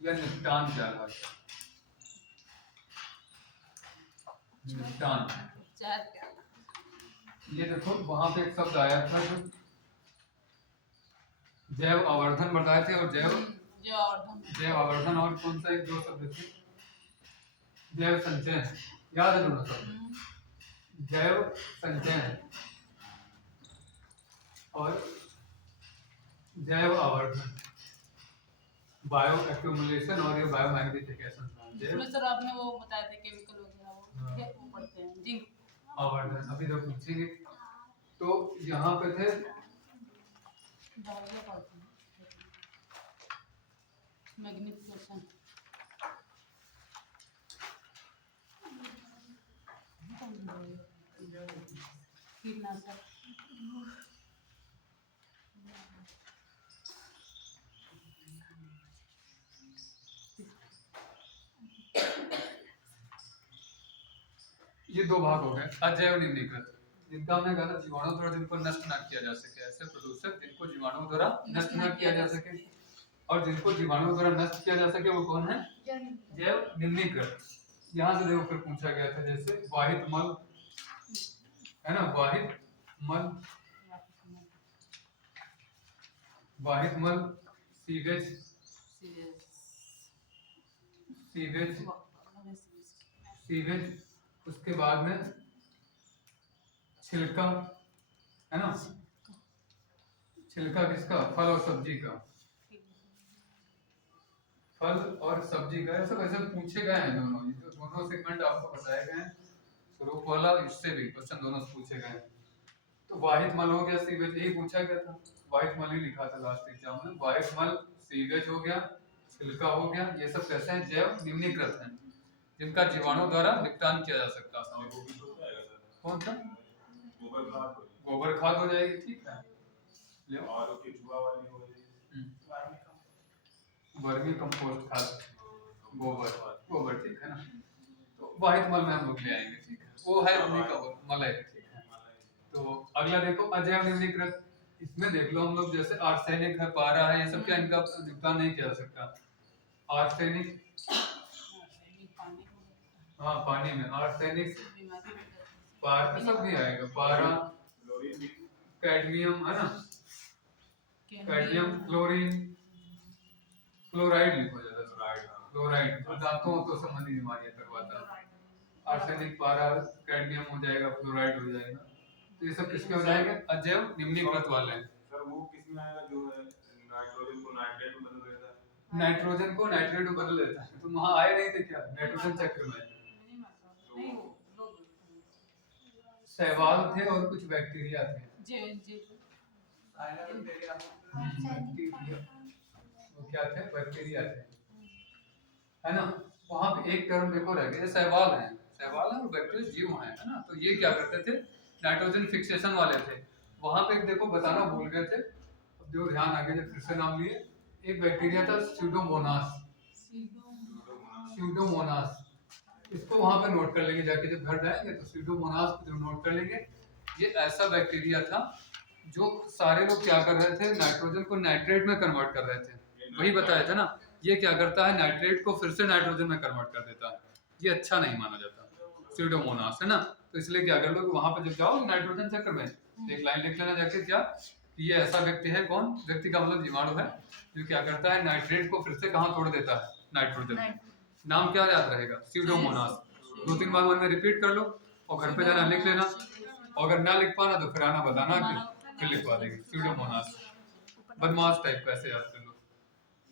यह निपटान जल है, निपटान। ये देखो वहां पे एक शब्द आया था जो जैव आवर्धन बताए थे, और जैव आवर्धन और कौन सा एक दो शब्द थे, जैव संचयन, याद है दोनों शब्द, जैव संचयन और जैव आवर्धन, बायो एक्यूमुलेशन और ये बायो मैग्निफिकेशन। इसमें सर आपने वो बताए थे केमिकल वगैरह वो पढ़ते हैं जिंक आवर्धन अभी जब पूछेंगे तो यहाँ पे थे मैग्निफिकेशन, कीटनाशक, ये दो भाग हो गए, अजैव निम्नीकृत, जिनका हमने कहा था जीवाणु द्वारा जिनको नष्ट न किया जा सके, ऐसे प्रदूषक जिनको जीवाणु द्वारा नष्ट न किया जा सके, और जिनको जीवाणु द्वारा नष्ट किया जा सके वो कौन है, जैव निम्नीकृत। यहाँ से देखो फिर पूछा गया था, जैसे वाहित मल, है ना, वाहित मल, वाहित मल, सीवेज, सीवेज, सीवेज, उसके बाद में छिलका, है ना, छिलका किसका, फल और सब्जी का, फल और सब्जी का, सब ऐसे पूछे गए हैं दोनों, ये जो दोनों सेगमेंट आपको बताए गए हैं, स्वरूप वाला इससे भी क्वेश्चन दोनों से पूछे गए हैं। तो वाहित मल हो गया, सीवेज, यही पूछा गया था, वाहित मल ही लिखा था लास्ट एग्जाम में, वाहित मल, सीवेज हो गया, छिलका हो गया, ये सब कैसे हैं, जैव निम्नीकृत हैं, जिनका जीवाणु द्वारा निपटान किया जा सकता है। कौन सा, गोबर खाद, गोबर खाद हो जाएगी, ठीक है, ले और केचुआ वाली हो गई, वर्मी कंपोस्ट खाद, गोबर, गोबर, ठीक है ना। तो वाहित मल में हम लोग ले आएंगे, ठीक है, वो है उन्हीं का मलय, ठीक है। तो अगला देखो अजैव निम्नीकृत, इसमें देख लो हम लोग जैसे आर्सेनिक है, पारा है, ये सब क्या इनका नुकसान नहीं किया जा सकता। आर्सेनिक, हाँ पानी में आर्सेनिक, पारा सब भी आएगा, पारा, क्लोरीन भी कैडमियम है ना, कैडमियम, क्लोरीन, फ्लोराइड लिखो ज्यादा, राइट। फ्लोराइड जो दांतों तो संबंधी बीमारियां करवाता है। आर्सेनिक, पारा, कैडमियम हो जाएगा, फ्लोराइड हो जाएगा। तो ये सब किसके हो जाएंगे? अजैव निम्नीकृत वाले। सर वो किसमें आएगा जो है नाइट्रोजन को नाइट्रेट में बदल देता है? नाइट्रोजन को नाइट्रेट में बदल देता है। तुम वहां आए नहीं थे क्या नाइट्रोजन चक्र में? शैवाल थे और कुछ बैक्टीरिया थे। वो क्या थे? बैक्टीरिया थे, है ना। वहां पे एक टर्म देखो रह गया, शैवाल है, शैवाल है और बैक्टीरिया जीव है ना। तो ये क्या करते थे? नाइट्रोजन फिक्सेशन वाले थे। वहां पे एक देखो बताना भूल गए थे, अब जो ध्यान आ गया, फिर से नाम लिए। एक बैक्टीरिया था स्यूडोमोनास, स्यूडोमोनास। इसको वहां पे नोट कर लेंगे जाके, जब घर जाएंगे तो स्यूडोमोनास को जब नोट कर लेंगे। ये ऐसा बैक्टीरिया था जो सारे लोग क्या कर रहे थे, नाइट्रोजन को नाइट्रेट में कन्वर्ट कर रहे थे। वही बताया था ना, ये क्या करता है, नाइट्रेट को फिर से नाइट्रोजन में कन्वर्ट कर देता है। ये अच्छा नहीं माना जाता स्यूडोमोनास, है ना। तो इसलिए क्या कर लो कि वहां पे जब जाओ नाइट्रोजन चक्र में, एक लाइन लिख लेना जाके क्या, ये ऐसा व्यक्ति है, कौन व्यक्ति का मतलब जीवाणु है, जो क्या करता है नाइट्रेट को फिर से कहाँ तोड़ देता है, नाइट्रोजन। नाम क्या याद रहेगा? स्यूडोमोनास। 2-3 बार मन में रिपीट कर लो और घर पे जाना लिख लेना। और अगर ना लिख पाना तो फिर आना बताना कि फिर लिखवा देंगे। स्यूडोमोनास बदमाश टाइप का, ऐसे याद कर लो।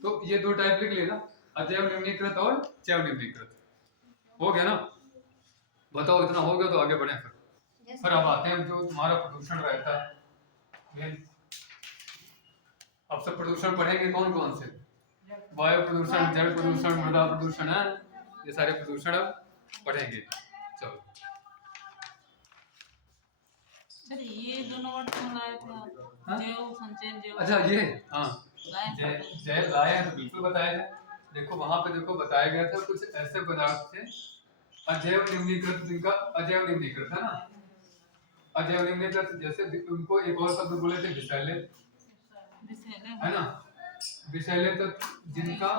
तो ये 2 टाइप लिख लेना, अजैव निम्नीकृत और जैव निम्नीकृत। हो गया ना? बताओ इतना हो गया तो आगे बढ़े फिर अब आते हैं जो तुम्हारा प्रदूषण रहता है। अब सब प्रदूषण पढ़ेंगे कौन कौन से? वायु प्रदूषण, जल प्रदूषण, मृदा प्रदूषण है, ये सारे प्रदूषण अब पढ़ेंगे। चलो सर ये दोनों वर्ड क्यों लाए थे आप? हाँ? जैव संचयन, जैव अच्छा ये हाँ लाए थे। जैव लाए हैं तो बिल्कुल बताया है। देखो वहां पे देखो बताया गया था कुछ ऐसे पदार्थ थे अजैव निम्नीकृत, जिनका अजैव निम्नीकृत है ना, अजैव निम्नीकृत। जैसे उनको एक और शब्द बोले थे विषैले, है ना, विषैले तत्व जिनका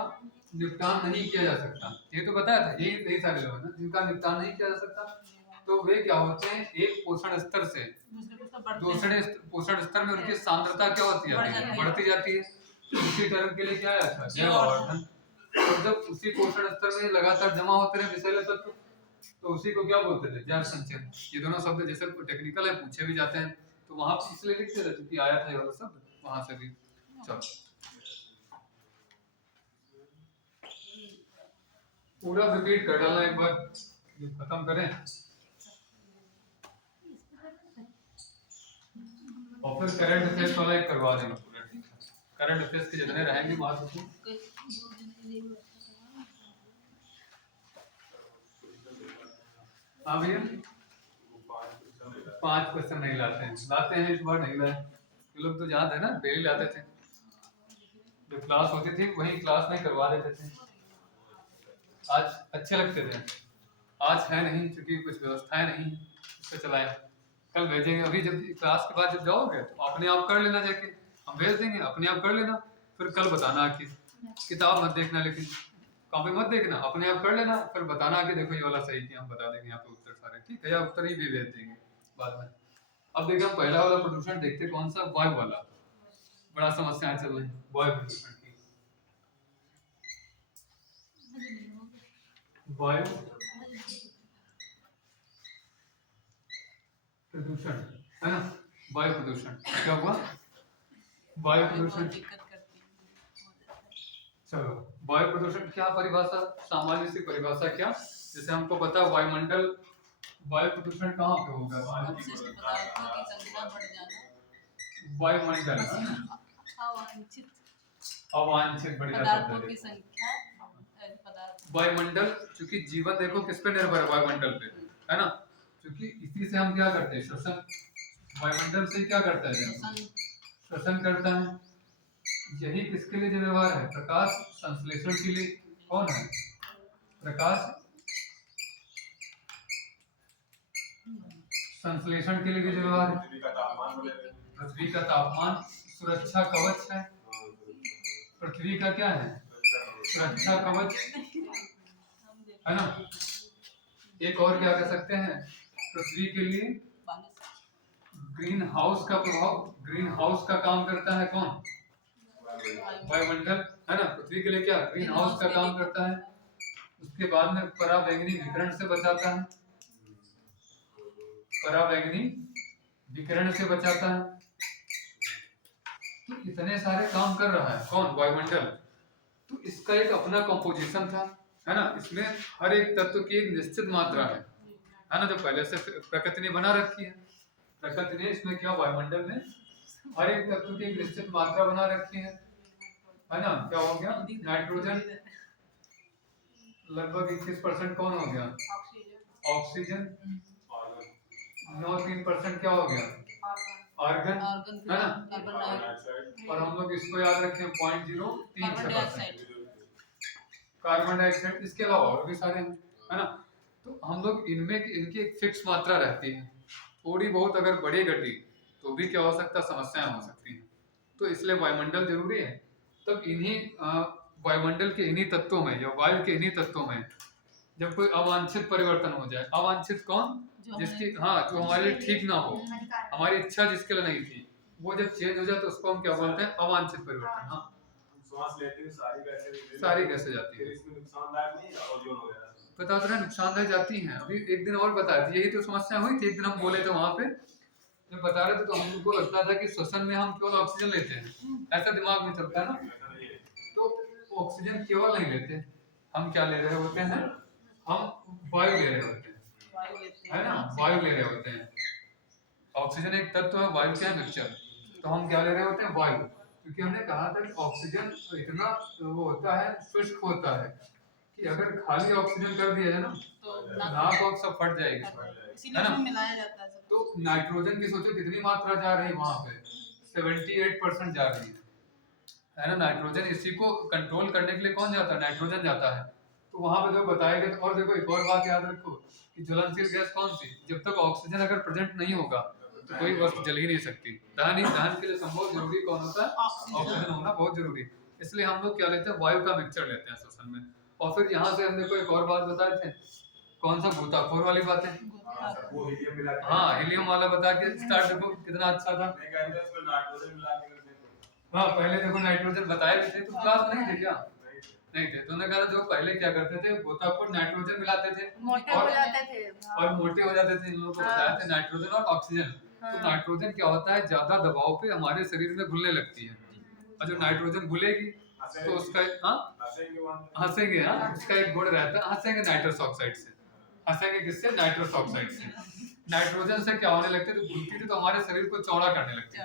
निपटान नहीं किया जा सकता। ये तो बताया था, यही सारे लोग ना, जिनका निपटान नहीं किया जा सकता। तो वे क्या होते हैं, एक पोषण स्तर से दूसरे पोषण स्तर में उनकी सांद्रता क्या होती है, बढ़ती जाती है। उसी टर्म के लिए क्या आया था, जैव आवर्धन। और जब उसी पोषण स्तर में लगातार जमा होते रहे विषैले तत्व, तो उसी को क्या बोलते थे, जैव संचयन। ये दोनों शब्द जैसे टेक्निकल है, पूछे भी जाते हैं, तो वहां इसलिए लिखते थे क्योंकि आया था ये वाला शब्द वहां से भी। चलो पूरा रिपीट कर डालना एक बार, खत्म करें और फिर करंट अफेयर्स वाला एक करवा देना पूरा। ठीक है, करंट अफेयर्स के जितने रहेंगे महत्वपूर्ण। हाँ भैया 5 क्वेश्चन नहीं लाते हैं इस बार नहीं लाए। ये लोग तो जहाँ थे ना डेली लाते थे, जो क्लास होती थी वही क्लास में करवा देते थे। आज अच्छे लगते थे, आज है नहीं क्योंकि कुछ व्यवस्थाएं नहीं, इससे चलाए। कल भेजेंगे, अभी जब क्लास के बाद जब जाओगे तो अपने आप कर लेना, जाके हम भेज देंगे, अपने आप कर लेना। फिर कल बताना कि किताब मत देखना, लेकिन कॉपी मत देखना, अपने आप कर लेना। फिर बताना कि देखो ये वाला सही किया, हम बता देंगे यहाँ पे उत्तर सारे, ठीक है, या उत्तर ही भी भेज देंगे बाद में। अब देखिए हम पहला वाला प्रदूषण देखते, कौन सा, वायु वाला। बड़ा समस्याएं चल रही वायु प्रदूषण की। वायु प्रदूषण है ना, वायु प्रदूषण क्या हुआ, वायु प्रदूषण। चलो वायु प्रदूषण क्या परिभाषा, सामान्य सी परिभाषा क्या, जैसे हमको पता है वायुमंडल, वायु प्रदूषण कहाँ पे होगा, वायुमंडल अवांछित, बढ़िया शब्द है वायुमंडल। क्योंकि जीवन देखो किस पे निर्भर है, वायुमंडल पे, है ना। क्योंकि इसी से हम क्या करते हैं, श्वसन, वायुमंडल से क्या करता है, श्वसन करता है। यही किसके लिए जो व्यवहार है, प्रकाश संश्लेषण के लिए। कौन है, प्रकाश संश्लेषण के लिए जो व्यवहार है, पृथ्वी का तापमान सुरक्षा कवच है। पृथ्वी का क्या है? सुरक्षा कवच, है ना। एक और क्या कह सकते हैं, पृथ्वी के लिए ग्रीन हाउस का प्रभाव, ग्रीन हाउस का काम करता है कौन? वायुमंडल, है ना। पृथ्वी के लिए क्या ग्रीन हाउस का काम करता है। उसके बाद में पराबैंगनी विकिरण से बचाता है, पराबैंगनी विकिरण से बचाता है। तो इतने सारे काम कर रहा है कौन? वायुमंडल। तो इसका एक अपना कंपोजिशन था, है ना। इसमें हर एक तत्व की एक निश्चित मात्रा है ना, जो पहले से प्रकृति ने बना रखी है। प्रकृति ने इसमें क्या, वायुमंडल में हर एक तत्व की एक निश्चित मात्रा बना रखी है ना। क्या हो गया? नाइट्रोजन लगभग 21% कौन हो गया? ऑक्सीजन। 9-3% क्या हो गया? आर्गन, है ना। और हम लोग इसको याद रखें 0.03% कार्बन डाइऑक्साइड। इसके अलावा और भी सारे हैं, है ना। तो हम लोग इनमें इनकी एक फिक्स मात्रा रहती है। थोड़ी बहुत अगर बढ़ी घटी तो भी क्या हो सकता है, समस्याएं हो सकती हैं। तो इसलिए वायुमंडल जरूरी है। तब इन्हीं वायुमंडल के इन्हीं तत्वों में या वायु के इन्हीं तत्वों में जब कोई अवांछित परिवर्तन हो जाए, अवांछित कौन? जिसकी जो हमारे लिए ठीक ना हो, हमारी इच्छा जिसके लिए नहीं थी, वो जब चेंज हो जाए तो उसको हम क्या बोलते हैं? अवांछित परिवर्तन। हाँ, श्वास लेते हैं सारी गैसें जाती है। इसमें नुकसानदायक नहीं, ओजोन वगैरह बता तो रहा, नुकसानदायक जाती हैं। अभी एक दिन और बताया था, यही तो समस्या हुई थी। एक दिन हम बोले थे वहां पे, जब बता रहे थे तो हमको लगता था कि श्वसन में हम केवल ऑक्सीजन लेते हैं, ऐसा दिमाग में चलता है ना। तो ऑक्सीजन केवल नहीं लेते, हम क्या ले रहे होते हैं? हम वायु ले रहे होते हैं, है ना। वायु ले रहे होते हैं। ऑक्सीजन एक तत्व है, वायु क्या है? मिक्सचर। तो हम क्या ले रहे होते हैं? वायु। क्योंकि हमने कहा था कि ऑक्सीजन इतना वो होता है, शुष्क होता है कि अगर खाली ऑक्सीजन कर दिया जाए ना तो नाक वाक सब फट जाएगी, इसीलिए है ना। उसमें मिलाया जाता है सब। तो नाइट्रोजन की सोचो कितनी मात्रा जा रही है वहां पे, 78% जा रही है ना। नाइट्रोजन, इसी को कंट्रोल करने के लिए कौन जाता है? नाइट्रोजन जाता है। तो वहां पे जो बताया गया। और देखो एक और बात याद रखो कि ज्वलनशील गैस कौन सी? जब तक ऑक्सीजन अगर प्रेजेंट नहीं होगा तो कोई वस्तु जल ही नहीं सकती। दहन के लिए संभव जरूरी कौन होता है? ऑक्सीजन होना बहुत जरूरी है। इसलिए हम लोग क्या लेते हैं? वायु का मिक्सचर लेते हैं श्वसन में। और फिर यहाँ से हम देखो एक और बात बताए थे, कौन सा? गोताखोर वाली बातें। वो हीलियम मिला के, हाँ, हीलियम वाला बता के स्टार्ट देखो कितना अच्छा था। मैं कहते हैं उसको नाइट्रोजन मिला के करते हैं। हाँ, पहले देखो नाइट्रोजन बताए भी थे, तो क्लास नहीं थे क्या? नहीं थे। तो उन्होंने कहा जो पहले क्या करते थे, गोताखोर नाइट्रोजन मिलाते थे मोटे हो जाते थे और मोटे हो जाते थे। इन लोगों को बताया था नाइट्रोजन और ऑक्सीजन। तो नाइट्रोजन क्या होता है? ज्यादा दबाव पे हमारे शरीर में घुलने लगती है, और जो नाइट्रोजन घुलेगी तो उसका हंसेंगे, हाँ, उसका एक गुण रहता है, हंसेंगे नाइट्रस ऑक्साइड से। हंसेंगे किससे? नाइट्रस ऑक्साइड से। नाइट्रोजन से क्या होने लगते थे? घुलती थी तो हमारे शरीर को चौड़ा करने लगती है,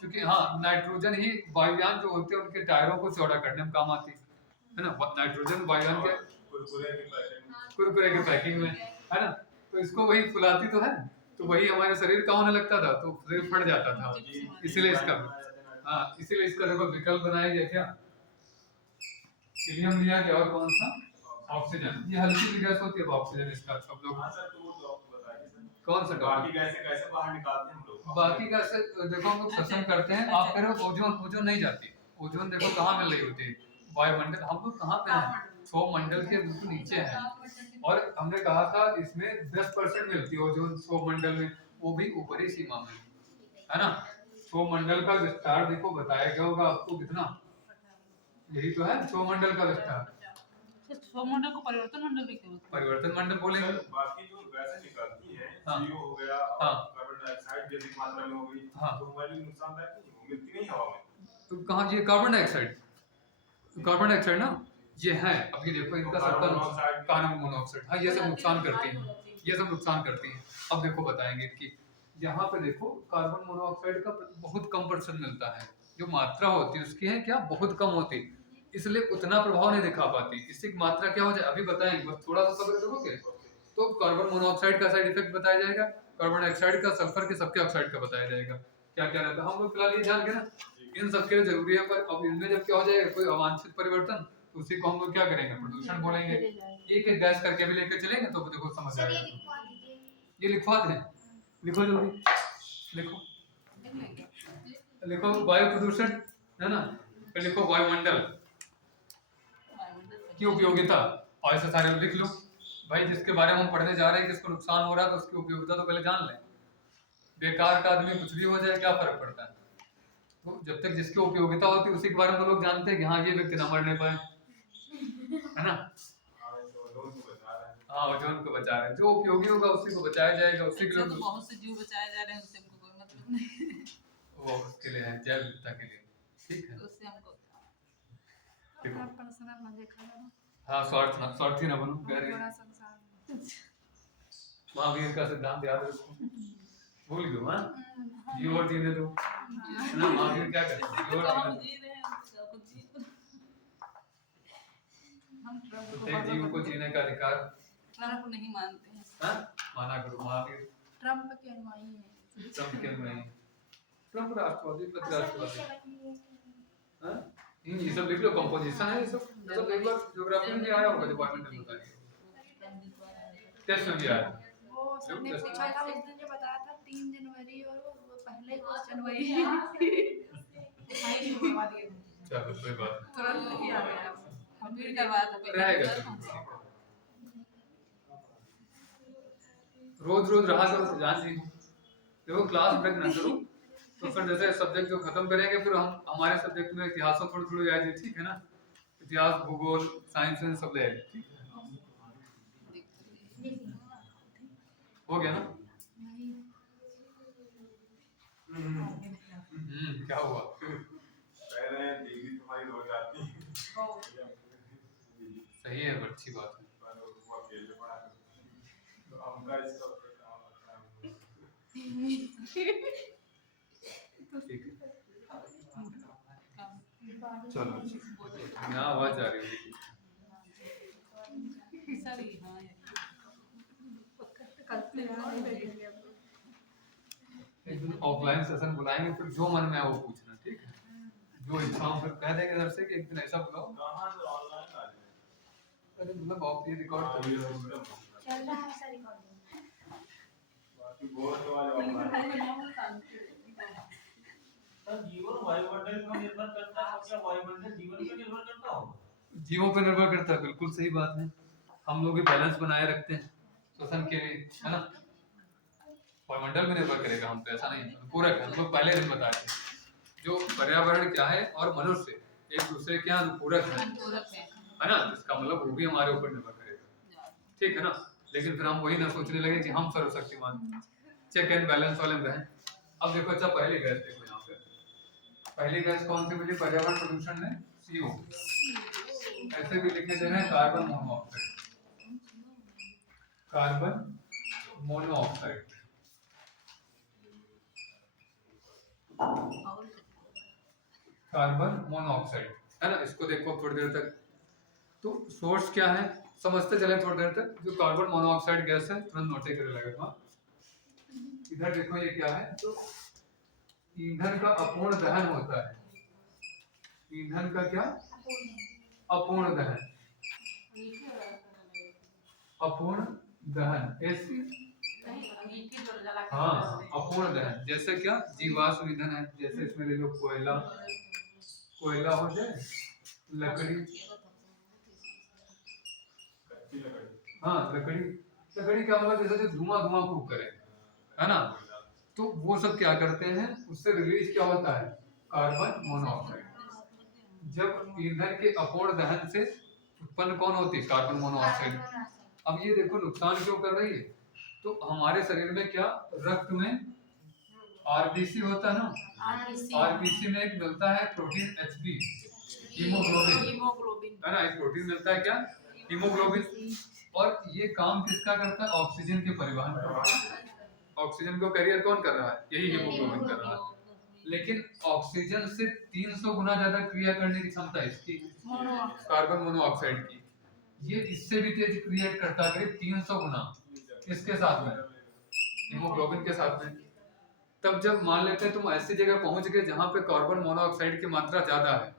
क्योंकि हाँ, नाइट्रोजन ही वायुयान जो होते हैं उनके टायरों को चौड़ा करने में काम आती है ना। नाइट्रोजन वायुयान के कुरकुरे के पैकिंग में, है ना। तो इसको वही फुलाती तो है, तो वही हमारे शरीर का होने लगता था, तो शरीर फट जाता था। इसीलिए इसका, हाँ, इसीलिए इसका देखो विकल्प बनाया गया। क्या? हीलियम लिया गया और कौन सा? ऑक्सीजन। ये हल्की गैस होती है ऑक्सीजन। इसका सब लोग कौन सा? बाकी कैसे बाहर निकालते हैं हम लोग? बाकी कैसे देखो हम लोग श्वसन करते हैं। आप कह रहे हो ओजोन नहीं जाती। ओजोन देखो कहाँ मिल रही होती है? वायुमंडल। हम लोग कहाँ पे हैं? क्षोभ मंडल के बिल्कुल नीचे हैं। और हमने कहा था इसमें 10% मिलती है ओजोन क्षोभ मंडल में, वो भी ऊपरी सीमा में, है ना। क्षोभ मंडल का विस्तार देखो बताया गया होगा आपको कितना, यही तो है क्षोभ मंडल का विस्तार। क्षोभ मंडल को परिवर्तन मंडल भी क्यों? परिवर्तन मंडल बोलेंगे। बाकी जो गैसें निकलती हैं, हाँ। CO हो गया, हाँ। कार्बन डाइऑक्साइड जैसी मात्रा में हो गई, हाँ। तो हमारे लिए नुकसानदायक नहीं, वो मिलती नहीं हवा में। तो कहाँ? ये कार्बन डाइऑक्साइड, कार्बन डाइऑक्साइड ना, ये है। अब ये देखो इनका सबका कार्बन मोनोऑक्साइड, हाँ, ये सब नुकसान करती हैं, ये सब नुकसान करती हैं। अब देखो बताएंगे कि यहाँ पे देखो कार्बन मोनोऑक्साइड का बहुत कम % मिलता है, जो मात्रा होती है उसकी है क्या, बहुत कम होती, इसलिए उतना प्रभाव नहीं दिखा पाती। इससे मात्रा क्या हो जाए अभी बताएंगे, बस थोड़ा सा सब्र करोगे तो कार्बन मोनोऑक्साइड का साइड इफेक्ट बताया जाएगा, कार्बन डाइऑक्साइड का, सल्फर के, सबके ऑक्साइड का बताया जाएगा क्या क्या रहता है। हम लोग फिलहाल ये जान के ना इन सबके लिए जरूरी है, पर अब इनमें जब क्या हो जाएगा कोई अवांछित परिवर्तन, तो उसी को हम लोग क्या करेंगे, प्रदूषण बोलेंगे। एक एक गैस करके भी लेकर चलेंगे तो देखो समझ आएगा। ये लिखवा दें, लिखो जल्दी लिखो। लिखो वायु प्रदूषण, है ना, फिर लिखो वायुमंडल की उपयोगिता, और ऐसे सारे लिख लो भाई। जिसके बारे में हम पढ़ने जा रहे हैं, किसको नुकसान हो रहा है, तो उसकी उपयोगिता तो पहले जान लें। बेकार का आदमी कुछ भी हो जाए, क्या फर्क पड़ता है। तो जब तक जिसकी उपयोगिता होती है उसी के बारे में लोग जानते हैं कि हाँ ये व्यक्ति ना मरने पाए, है ना। हाँ, ओजोन को बचा रहे हैं, जो उपयोगी होगा उसी को बचाया जाएगा, उसी के तो लिए बहुत से जीव बचाए जा रहे हैं, उससे हमको कोई मतलब नहीं। वो उसके लिए है, जैव विविधता के लिए, ठीक है। उससे हमको देखो हाँ, स्वार्थी ना बनो, कह रहे हैं। महावीर का सिद्धांत याद रखो, भूल गयो। हाँ, जीव और जीने दो, है ना। महावीर क्या कहते हैं, जीव और हम जीने जी रहे हैं, सब जी हम दो। तो एक जीव को जीने का अधिकार, ट्रम्प नहीं मानते हैं। हाँ, माना करो। महावीर ट्रम्प के अनुयायी हैं। ट्रम्प के अनुयायी, ट्रम्प राष्ट्रवादी, राष्ट्रवादी। हाँ, ये सब लिख लो, कंपोजिशन है ये सब। एक बार ज्योग्राफी में आया होगा, डिपार्टमेंटल बताइए, टेस्ट में भी आया। वो सर ने पूछा था उस दिन, जो बताया था 3 जनवरी, और वो पहले क्वेश्चन वही चलो कोई बात नहीं, तुरंत नहीं आ रहा है, हम फिर करवा दो रहेगा। रोज रोज रहा करो, जान जी। देखो क्लास ब्रेक ना करो, तो फिर जैसे सब्जेक्ट जो खत्म करेंगे, फिर हम हमारे सब्जेक्ट में इतिहास थोड़ी थोड़ी आ जाए, ठीक है ना। इतिहास, भूगोल, साइंस सब ले आए, ठीक है। हो गया ना। क्या हुआ। कह रहे हैं डिग्री तुम्हारी रोज आती है। सही है, अच्छी बात है। वो अकेले पढ़ा तो हमका इसका काम लगता है। ठीक है, चलो यहाँ आवाज आ रही है। सही हाँ एक दिन ऑफलाइन सेशन बुलाएंगे, फिर जो मन में है वो पूछना, ठीक है। जो इच्छा हो फिर कह देंगे इधर से कि एक दिन ऐसा बुलाओ। कहाँ से ऑनलाइन आ जाए। अरे मतलब आप ये रिकॉर्ड कर चल रहा है सर रिकॉर्डिंग। बाकी बहुत तो आज ऑनलाइन। तब जीवन वायुमंडल पर निर्भर करता है, क्या वायुमंडल जीवन पर निर्भर करता हो? जीवों पे निर्भर करता है, बिल्कुल सही बात है। हम लोग भी बैलेंस बनाए रखते हैं श्वसन के लिए, है ना। वायुमंडल में निर्भर करेगा हम पे, ऐसा नहीं। पूरक है, हम लोग पहले दिन बताए थे। जो पर्यावरण क्या है और मनुष्य एक दूसरे के अनुपूरक है ना। इसका मतलब वो भी हमारे ऊपर निर्भर करेगा, ठीक है ना। लेकिन फिर हम वही ना सोचने लगे कि हम सर्वशक्तिमान, चेक एंड बैलेंस वाले में रहें। अब देखो, अच्छा पहली गैस देखो यहाँ पे, पहली गैस कौन सी मिली पर्यावरण प्रदूषण में, CO। ऐसे भी लिखे दे रहे हैं carbon monoxide, carbon monoxide. Carbon monoxide, है ना। इसको देखो थोड़ी देर तक, तो सोर्स क्या है समझते चले थोड़ी देर तक। जो कार्बन मोनोऑक्साइड गैस है, तुरंत नोटे करे लगेगा। इधर देखो ये क्या है, तो ईंधन का अपूर्ण दहन होता है। ईंधन का क्या, अपूर्ण दहन, अपूर्ण दहन ऐसी, हाँ अपूर्ण दहन। जैसे क्या, जीवाश्म ईंधन है, जैसे इसमें ले लो कोयला, कोयला हो जाए, लकड़ी, हाँ लकड़ी, लकड़ी का मतलब जैसे धुआं धुआं खूब करे, है ना। तो वो सब क्या करते हैं, उससे रिलीज क्या होता है, कार्बन मोनोऑक्साइड। जब ईंधन के अपूर्ण दहन से उत्पन्न कौन होती है, कार्बन मोनोऑक्साइड। अब ये देखो नुकसान क्यों कर रही है, तो हमारे शरीर में क्या, रक्त में RBC होता है ना, RBC में एक मिलता है प्रोटीन HB, हीमोग्लोबिन, है ना। एक प्रोटीन मिलता है क्या, हीमोग्लोबिन। और ये काम किसका करता है, ऑक्सीजन के परिवहन का। ऑक्सीजन को कैरियर कौन कर रहा है, यही हीमोग्लोबिन कर रहा है। लेकिन ऑक्सीजन से 300 गुना ज्यादा क्रिया करने की क्षमता इसकी, कार्बन मोनोऑक्साइड की। ये इससे भी तेज क्रिया करता है, 300 गुना। किसके साथ में, हीमोग्लोबिन के साथ में। तब जब मान लेते हैं तुम ऐसी जगह पहुंच गए जहां पे कार्बन मोनोऑक्साइड की मात्रा ज्यादा है,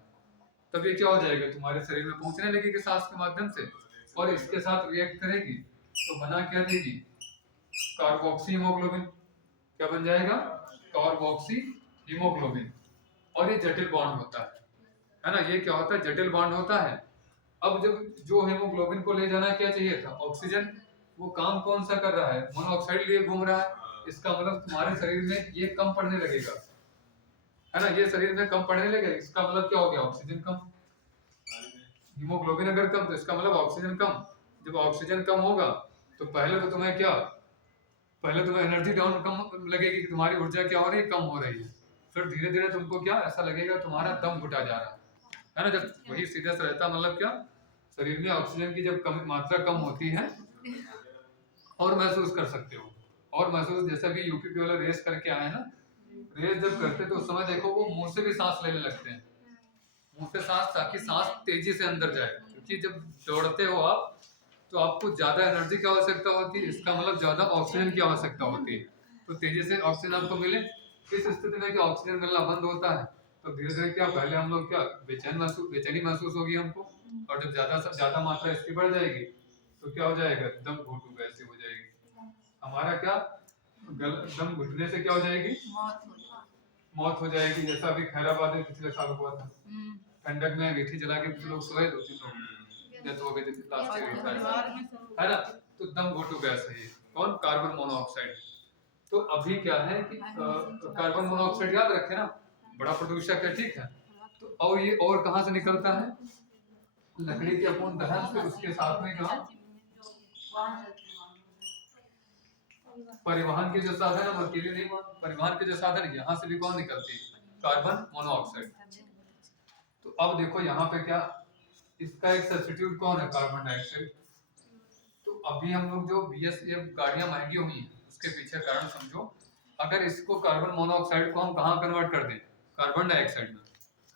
तब ये क्या हो जाएगा, तुम्हारे शरीर में पहुंचने लगेगी सांस के माध्यम से, और इसके साथ रिएक्ट करेगी, तो बना क्या देगी, कार्बोक्सी हीमोग्लोबिन। क्या बन जाएगा, कार्बोक्सी हीमोग्लोबिन, और ये जटिल बॉन्ड होता है ना। ये क्या होता है, जटिल बॉन्ड होता है। अब जब जो हीमोग्लोबिन को ले जाना क्या चाहिए था, ऑक्सीजन, वो काम कौन सा कर रहा है, मोनोऑक्साइड लिए घूम रहा है। इसका मतलब तुम्हारे शरीर में ये कम पड़ने लगेगा, है ना, ये शरीर में कम पड़ने लगेगा। इसका मतलब क्या हो गया, ऑक्सीजन कम। हीमोग्लोबिन अगर कम तो इसका मतलब ऑक्सीजन कम। जब ऑक्सीजन कम होगा तो पहले तो तुम्हें क्या, पहले तुम्हें एनर्जी डाउन कम लगेगी कि तुम्हारी ऊर्जा क्या हो रही है, कम हो रही है। फिर धीरे धीरे तुमको क्या ऐसा लगेगा तुम्हारा दम घुटा जा रहा है ना। जब वही सीरियस रहता मतलब क्या, शरीर में ऑक्सीजन की जब मात्रा कम होती है, और महसूस कर सकते हो। और महसूस जैसे भी यूपी वाला रेस करके आए ना, रेस जब करते तो उस समय देखो वो मुंह से भी सांस लेने लगते हैं, मुंह से सांस, ताकि सांस तेजी से अंदर जाए। क्योंकि जब दौड़ते हो आप तो आपको ज्यादा एनर्जी की आवश्यकता होती है, इसका मतलब ज्यादा ऑक्सीजन की आवश्यकता होती है। तो तेजी से ऑक्सीजन आपको मिले, इस स्थिति में क्या ऑक्सीजन मिलना बंद होता है तो धीरे धीरे क्या, पहले हम लोग क्या बेचैनी महसूस होगी हमको, और जब ज्यादा से ज्यादा मात्रा इसकी बढ़ जाएगी तो क्या हो जाएगा, दम घुटू ऐसी हो जाएगी। हमारा क्या दम घुटने से क्या हो जाएगी, मौत हो जाएगी। जैसा अभी खैराबाद में पिछले साल हुआ था, ठंडक में मीठी जला के कुछ लोग सोए, 2-3 लोग डेथ हो गई थी लास्ट ईयर, है ना। तो दम घोटू गैस है ये, कौन, कार्बन मोनोऑक्साइड। तो अभी क्या है कि कार्बन मोनोऑक्साइड याद रखे ना, बड़ा प्रदूषक है, ठीक है। तो और ये और कहाँ से निकलता है, लकड़ी के अपूर्ण दहन से, उसके साथ में क्या, परिवहन के जो साधन है, अकेले नहीं, परिवहन के जो साधन है यहाँ से भी कौन निकलती है, कार्बन मोनोऑक्साइड। तो अब देखो यहाँ पे क्या, इसका एक सब्स्टिट्यूट कौन है, कार्बन डाइऑक्साइड। तो अभी हम लोग जो BS गाड़ियां महंगी हुई हैं उसके पीछे कारण समझो, अगर इसको कार्बन मोनोऑक्साइड को हम कहाँ कन्वर्ट कर दें, कार्बन डाइऑक्साइड में,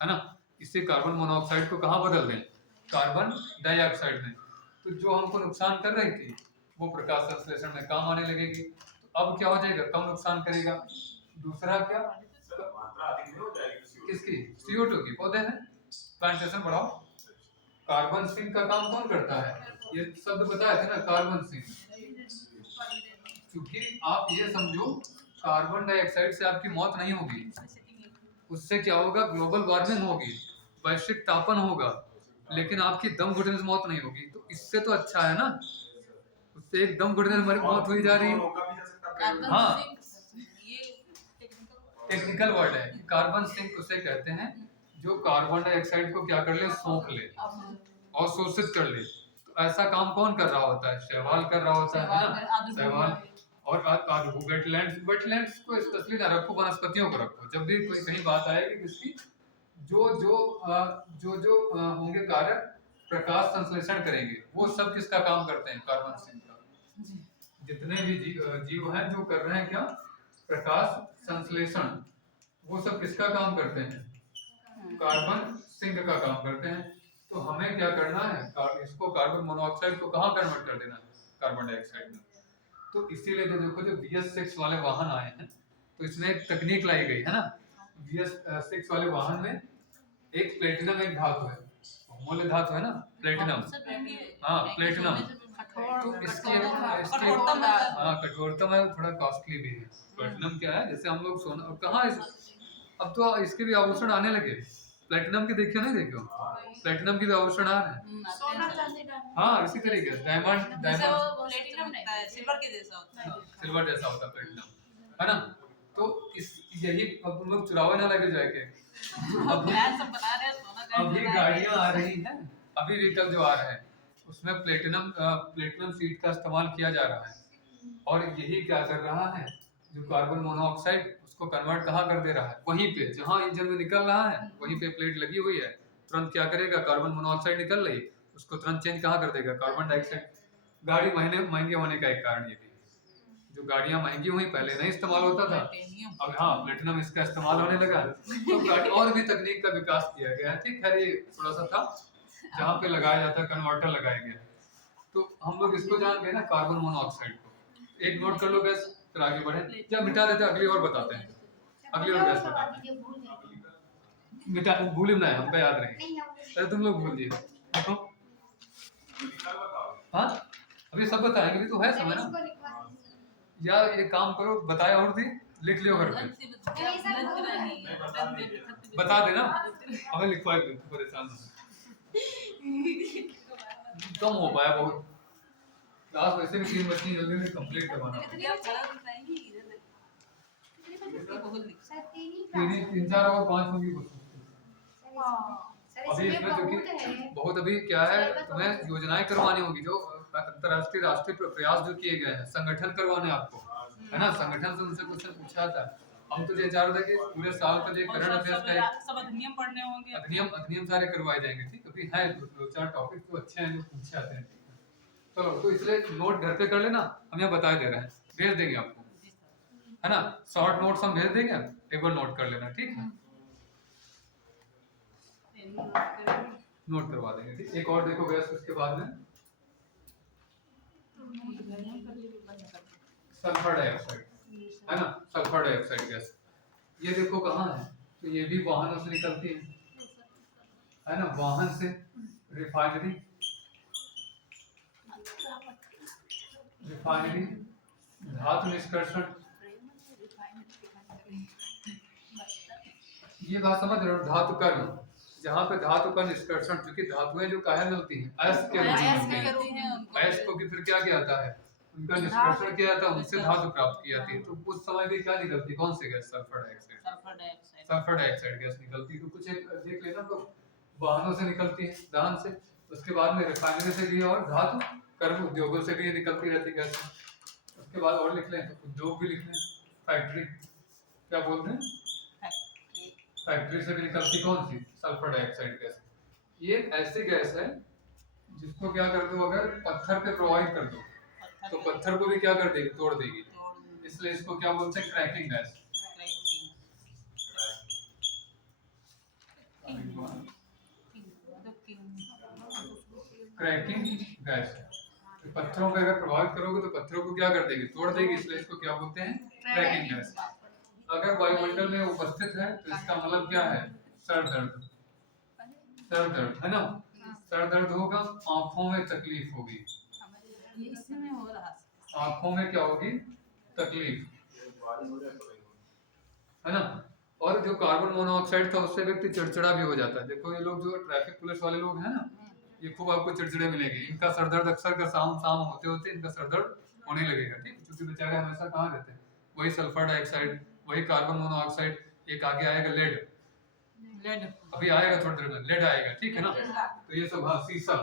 है ना। इससे कार्बन मोनोऑक्साइड को कहाँ बदल दें, कार्बन डाइऑक्साइड में। तो जो हमको नुकसान कर रही थी वो प्रकाश संश्लेषण में काम आने लगेगी। तो अब क्या हो जाएगा, कम नुकसान करेगा। दूसरा क्या, मात्रा अधिक नहीं हो जाएगी किसकी, CO2 की, पौधे हैं, प्लांटेशन बढ़ाओ। कार्बन सिंक का काम कौन करता है, ये शब्द बताए थे ना, कार्बन सिंक। क्योंकि आप ये समझो, कार्बन डाइऑक्साइड से आपकी मौत नहीं होगी, उससे क्या होगा, ग्लोबल वार्मिंग होगी, वैश्विक तापन होगा, लेकिन आपकी दम घुटने से मौत नहीं होगी। तो इससे तो अच्छा है ना, उससे एक दम घुटने से मौत हुई जा रही है। हाँ, टेक्निकल वर्ड है, कार्बन सिंक उसे कहते हैं जो कार्बन डाइऑक्साइड को क्या कर ले, सोख ले और शोषित कर ले। तो ऐसा काम कौन कर रहा होता है, शैवाल कर रहा होता है ना, शैवाल। और वेटलैंड्स को स्पेशली ना रखो, वनस्पतियों को रखो। जब भी कोई कहीं बात आएगी किसकी, जो होंगे कारक प्रकाश संश्लेषण करेंगे, वो सब किसका काम करते हैं, कार्बन सिंक का। जितने भी जीव हैं जो कर रहे हैं क्या, प्रकाश संश्लेषण, वो सब किसका काम करते हैं, कार्बन सिंक का काम करते हैं। तो हमें क्या करना है, इसको कार्बन मोनोऑक्साइड को कहाँ कन्वर्ट कर देना है, कार्बन डाइऑक्साइड में। तो इसीलिए जो देखो, जो BS6 वाले वाहन आए हैं तो इसमें एक तकनीक लाई गई है ना। BS6 वाले वाहन में एक प्लेटिनम एक धातु है, अमूल्य धातु है ना, प्लेटिनम। हाँ, प्लेटिनम। तो इसके कठोरतम है, थोड़ा कॉस्टली भी है। प्लेटिनम क्या है, जैसे हम लोग सोना, कहाँ अब तो इसके भी आभूषण आने लगे, प्लेटिनम के देखियो नहीं देखियो, प्लेटिनम के भी आभूषण आ रहे हैं। सोना चांदी का, हाँ, इसी तरीके से डायमंड प्लेटिनम नहीं है, सिल्वर के जैसा होता है, सिल्वर जैसा होता है प्लेटिनम, है ना। तो इस यही, अब तुम लोग चुरावे ना लगे जाके, अभी गाड़ियां आ रही हैं, अभी व्हीकल जो आ रहे हैं उसमें प्लेटिनम सीट का इस्तेमाल किया जा रहा है। और यही क्या कर रहा है, जो कार्बन मोनोऑक्साइड उसको कन्वर्ट कहाँ कर दे रहा है, वहीं पे जहाँ इंजन में निकल रहा है वहीं पे प्लेट लगी हुई है, तुरंत क्या करेगा, कार्बन मोनोऑक्साइड निकल रही, उसको तुरंत चेंज कहाँ कर देगा, कार्बन डाइऑक्साइड। गाड़ी महंगे होने का एक कारण ये भी, जो गाड़ियां महंगी हुई पहले नहीं इस्तेमाल होता था, अब हाँ प्लेटिनम इसका इस्तेमाल होने लगा। तो और भी तकनीक का विकास किया गया है, ठीक है। ये थोड़ा सा था जहाँ पे लगाया जाता है, कन्वर्टर लगाया गया। तो हम लोग इसको जान गए ना, कार्बन मोनोऑक्साइड को। एक नोट कर लो गैस, फिर आगे बढ़े, या मिटा देते, अगली और बताते हैं, अगली और गैस बताते हैं। मिटा भूल ना है, हमको याद रहे, अरे तुम लोग भूल दिए, देखो। हाँ, अभी सब बताएंगे, भी तो है समय ना। या एक काम करो, बताया और दी लिख लियो घर पे, बता देना हमें लिखवा के दो, परेशान मत कम हो पाया बहुत। क्लास वैसे भी 3 बच्चे जल्दी से कंप्लीट करवाना, तीन चार और 5 होंगी बस। अभी इसमें क्योंकि बहुत अभी क्या है, तुम्हें योजनाएं करवानी होगी, जो अंतरराष्ट्रीय राष्ट्रीय प्रयास जो किए गए हैं, संगठन करवाने आपको, है ना, संगठन से उनसे क्वेश्चन पूछा था। हम तो ये चाह रहे थे कि पूरे साल का जो करंट अफेयर्स का सब अधिनियम पढ़ने होंगे, अधिनियम सारे करवाए जाएंगे, ठीक। अभी है 2-4 टॉपिक तो अच्छे हैं जो पूछे आते हैं, चलो तो इसलिए नोट घर पे कर लेना, हम यहाँ बता दे रहे हैं, भेज देंगे आपको, है ना, शॉर्ट नोट्स हम भेज देंगे, एक बार नोट कर लेना, ठीक है, नोट करवा देंगे, ठीक। एक और देखो गैस उसके बाद में सल्फर डाइऑक्साइड, है ना, सल्फर डाइऑक्साइड गैस, ये देखो कहाँ है, तो ये भी वाहनों से निकलती है ना, वाहन से, रिफाइनरी धातु निष्कर्षण, ये बात समझ रहे हो, धातु कर्म, जहाँ पे धातु का निष्कर्षण, क्योंकि धातुएं जो काहे मिलती हैं, अयस्क के रूप में मिलती हैं, अयस्क को भी फिर क्या किया जाता है, उनका निष्कर्षण किया जाता है, उनसे धातु प्राप्त की जाती है, तो उस समय भी क्या निकलती, कौन सी गैस, सल्फर डाइऑक्साइड गैस निकलती है। तो कुछ एक देख लेना, तो वाहनों से निकलती है, दहन से, उसके बाद में रिफाइनरी से भी और धातु कर्म उद्योगों से भी ये निकलती रहती है गैस। उसके बाद और लिख लें, तो उद्योग भी लिख लें, फैक्ट्री, क्या बोलते हैं, फैक्ट्री से भी निकलती कौन सी, सल्फर डाइऑक्साइड गैस। ये ऐसी गैस है जिसको क्या कर दो, अगर पत्थर पे प्रोवाइड कर दो तो पत्थर को भी क्या कर देगी, तोड़ देगी, इसलिए इसको क्या बोलते हैं, क्रैकिंग गैस। क्रैकिंग गैस, तो पत्थरों पे अगर प्रभावित करोगे तो पत्थरों को क्या कर देगी, तोड़ देगी, इसलिए इसको क्या बोलते हैं, क्रैकिंग गैस। अगर वायुमंडल में उपस्थित है तो इसका मतलब क्या है, सर दर्द, है ना, सर दर्द होगा, आंखों में तकलीफ होगी, आंखों में क्या होगी, तकलीफ, है ना। और जो कार्बन मोनोऑक्साइड था उससे व्यक्ति चिड़चिड़ा भी हो जाता है। देखो ये लोग जो ट्रैफिक पुलिस वाले लोग हैं ना, ये खूब आपको चिड़चिड़े मिलेंगे, इनका सर दर्द अक्सर का शाम होते होते इनका सर दर्द होने लगेगा, ठीक, क्योंकि बेचारे हमेशा कहाँ रहते हैं, वही सल्फर डाइऑक्साइड, वही कार्बन मोनोऑक्साइड, एक आगे आएगा लेड, अभी आएगा थोड़ी देर में लेड आएगा, ठीक है ना। तो ये सब, हाँ, सीसा,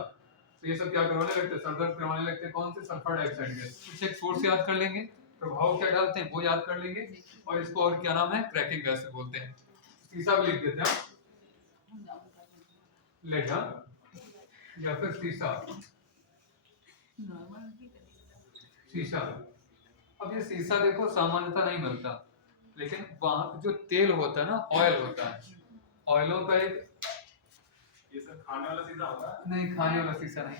तो ये सब क्या करवाने लगते हैं, सर दर्द करवाने लगते हैं, कौन से, सल्फर डाइऑक्साइड गैस। कुछ एक सोर्स याद कर लेंगे, प्रभाव क्या डालते हैं वो याद कर लेंगे, और इसको और क्या नाम है, क्रैकिंग गैस से बोलते हैं। सीसा भी लिख देते हैं, लेड, या फिर सीसा, शीशा। अब ये शीशा देखो सामान्यतः नहीं मिलता, लेकिन वहाँ जो तेल होता है ना, ऑयल होता है, ऑयलों का एक, ये सब खाने वाला शीशा होता है, नहीं खाने वाला शीशा नहीं,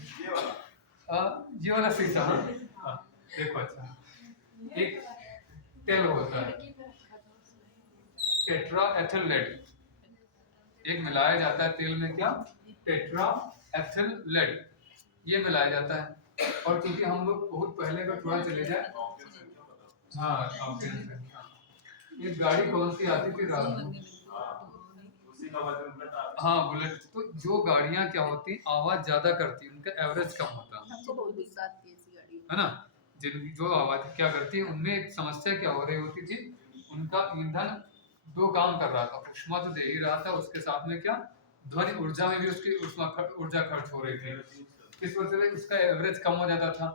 ये वाला शीशा, हाँ देखो, अच्छा, एक तेल होता है टेट्रा एथिल लेड, एक मिलाया जाता है तेल में, क्या, टेट्रा एथिल लेड, ये मिलाया जाता है। और क्योंकि हम लोग बहुत पहले का थोड़ा चले जाए, हाँ, ये गाड़ी कौन सी आती थी रात में, उसी का वजन बुलेट आता है। हाँ बुलेट, तो जो गाड़ियाँ क्या होती, आवाज ज्यादा करती, उनका एवरेज कम होता, है ना, जिन जो आवाज क्या करती है, उनमें एक समस्या क्या हो रही होती थी, उनका ईंधन 2 काम कर रहा था, ऊष्मा तो दे ही रहा था, उसके साथ में क्या, ध्वनि ऊर्जा में भी उसकी ऊर्जा खर्च हो रही थी, इस वजह से उसका एवरेज कम हो जाता था।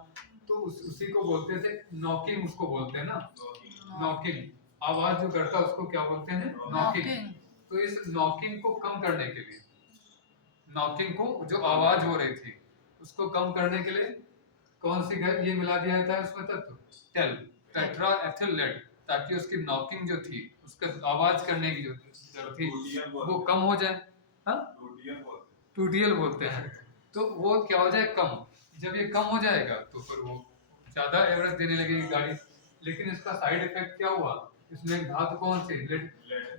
तो उसी को बोलते थे नॉकिंग, उसको बोलते हैं ना, नॉकिंग, आवाज जो करता है उसको क्या बोलते हैं, नॉकिंग। तो इस नॉकिंग को कम करने के लिए, नॉकिंग को जो आवाज हो रही थी उसको कम करने के लिए कौन सी गैस ये मिला दिया जाता है उसमें तत्व, टेट्रा एथिल लेड, ताकि उसकी नॉकिंग जो थी, उसका आवाज करने की जो थी वो कम हो जाए, हाँ, टूडियल बोलते हैं, तो वो क्या हो जाए, कम। जब ये कम हो जाएगा तो फिर वो ज्यादा एवरेज देने लगेगी गाड़ी। लेकिन इसका साइड इफेक्ट क्या हुआ, इसमें धातु कौन सी, लेड,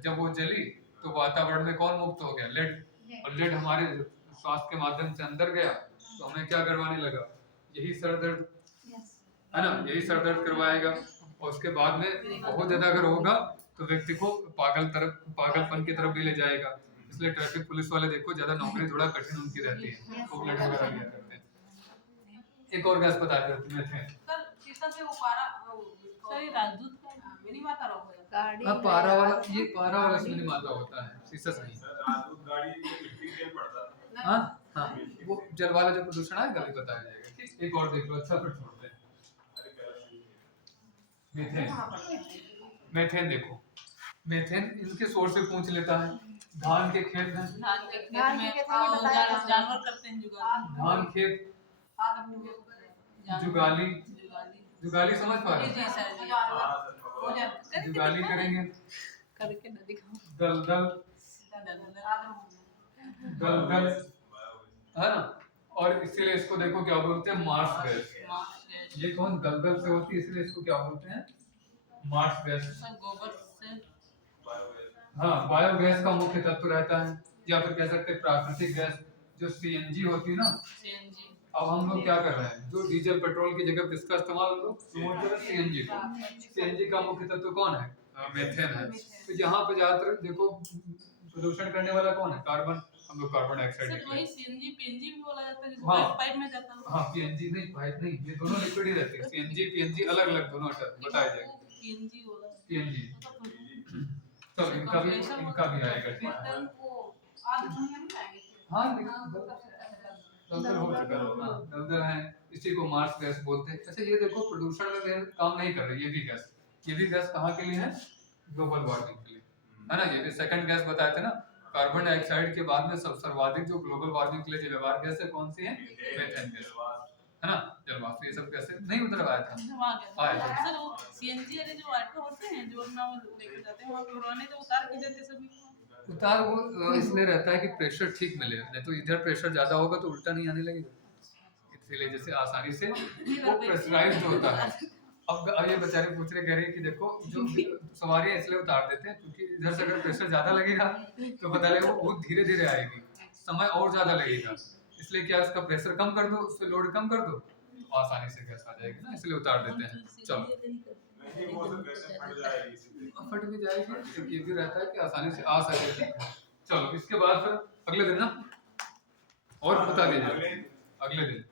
जब वो जली तो वातावरण में कौन मुक्त हो गया, लेड, और लेड हमारे श्वास के माध्यम से अंदर गया तो हमें क्या करवाने लगा, यही सर दर्द, है ना, यही सर दर्द करवाएगा। और उसके बाद में बहुत ज्यादा अगर होगा तो व्यक्ति को पागलपन की तरफ भी ले जाएगा। इसलिए ट्रैफिक पुलिस वाले देखो ज्यादा नौकरी थोड़ा कठिन उनकी रहती है, वो ब्लड वगैरह लिया करते हैं। एक और गैस बता देते हैं सर शीशा से वो पारा सर ये राजदूत का मिनी माता रोग हो जाता गाड़ी हाँ पारा वाला, ये पारा वाला मिनी माता होता है, शीशा नहीं। सर राजदूत गाड़ी ये मिट्टी तेल पड़ता था। हाँ हाँ वो जल वाला जो प्रदूषण है कभी बताया जाएगा। ठीक, एक और देख लो, अच्छा फिर छोड़ते हैं। अरे करप्शन मीथेन, मीथेन देखो, मीथेन इनके सोर्स से पूछ लेता है। धान के खेत में, धान के खेत धान के में खेत में और बताया था। जानवर करते हैं जुगाली धान खेत, जुगाली, जुगाली समझ पा रहे जी हो? सर जी हाँ सर हो जाता जुगाली करेंगे, करके न दिखाओ। दलदल, दलदल है ना। और इसीलिए इसको देखो क्या बोलते हैं, मार्स गैस। ये कौन दलदल से होती है, इसलिए इसको क्या बोलते हैं, मार्स गैस। गोबर से हाँ बायोगैस का मुख्य तत्व रहता है, या फिर कह सकते हैं प्राकृतिक गैस जो सीएनजी होती है ना। सीएनजी अब हम लोग क्या कर रहे हैं, जो डीजल पेट्रोल की जगह किसका इस्तेमाल हम लोग प्रमोट कर रहे हैं, सीएनजी का। सीएनजी का मुख्य तत्व कौन है, मीथेन है। तो यहाँ पे ज्यादातर देखो प्रदूषण करने वाला कौन है, कार्बन, हम लोग कार्बन डाइऑक्साइड सर निकले। वही सीएनजी पीएनजी भी बोला जाता है जिसको हाँ। पाइप में जाता है हाँ पीएनजी नहीं, पाइप नहीं, ये दोनों लिक्विड ही रहते हैं। सीएनजी पीएनजी अलग अलग दोनों बताया जाएगा। पीएनजी बोला पीएनजी तो इनका भी आएगा। ठीक है हाँ दलदल हो चुका है, हाँ दलदल है, इसी को मार्स गैस बोलते हैं। अच्छा ये देखो प्रदूषण में मेन काम नहीं कर रही ये भी गैस कहाँ के लिए है, ग्लोबल वार्मिंग के लिए है ना। ये भी सेकंड गैस बताए थे ना, कार्बन डाइऑक्साइड के बाद में सर्वाधिक जो ग्लोबल वार्मिंग के लिए व्यवहार गैस है कौन सी है, मीथेन गैस है ना। जलवाष्प ये सब कैसे नहीं उतर आया था, वहाँ गया आया था। सर वो सीएनजी वाले जो ऑटो होते हैं जो अपना वो लेके जाते हैं वहाँ पे उड़ाने तो उतार के देते सभी को। उतार वो इसलिए रहता है कि प्रेशर ठीक मिले, नहीं तो इधर प्रेशर ज्यादा होगा तो उल्टा नहीं आने लगेगा। इसलिए जैसे आसानी से वो प्रेशराइज्ड होता है। अब ये बेचारे पूछ रहे कह रहे हैं कि देखो जो सवारियां इसलिए उतार देते हैं क्योंकि इधर से अगर प्रेशर ज्यादा लगेगा तो पता लगेगा वो धीरे धीरे आएगी, समय और ज्यादा लगेगा। इसलिए क्या उसका प्रेशर कम कर दो, उससे लोड कम कर दो तो आसानी से गैस आ जाएगी ना, इसलिए उतार देते हैं। चलो नहीं वो तो कैसे फट जाएगी सीधे। फट भी जाएगी, एक ये भी रहता है कि आसानी से आ सके। चलो इसके बाद फिर अगले दिन ना और बता दीजिए, अगले दिन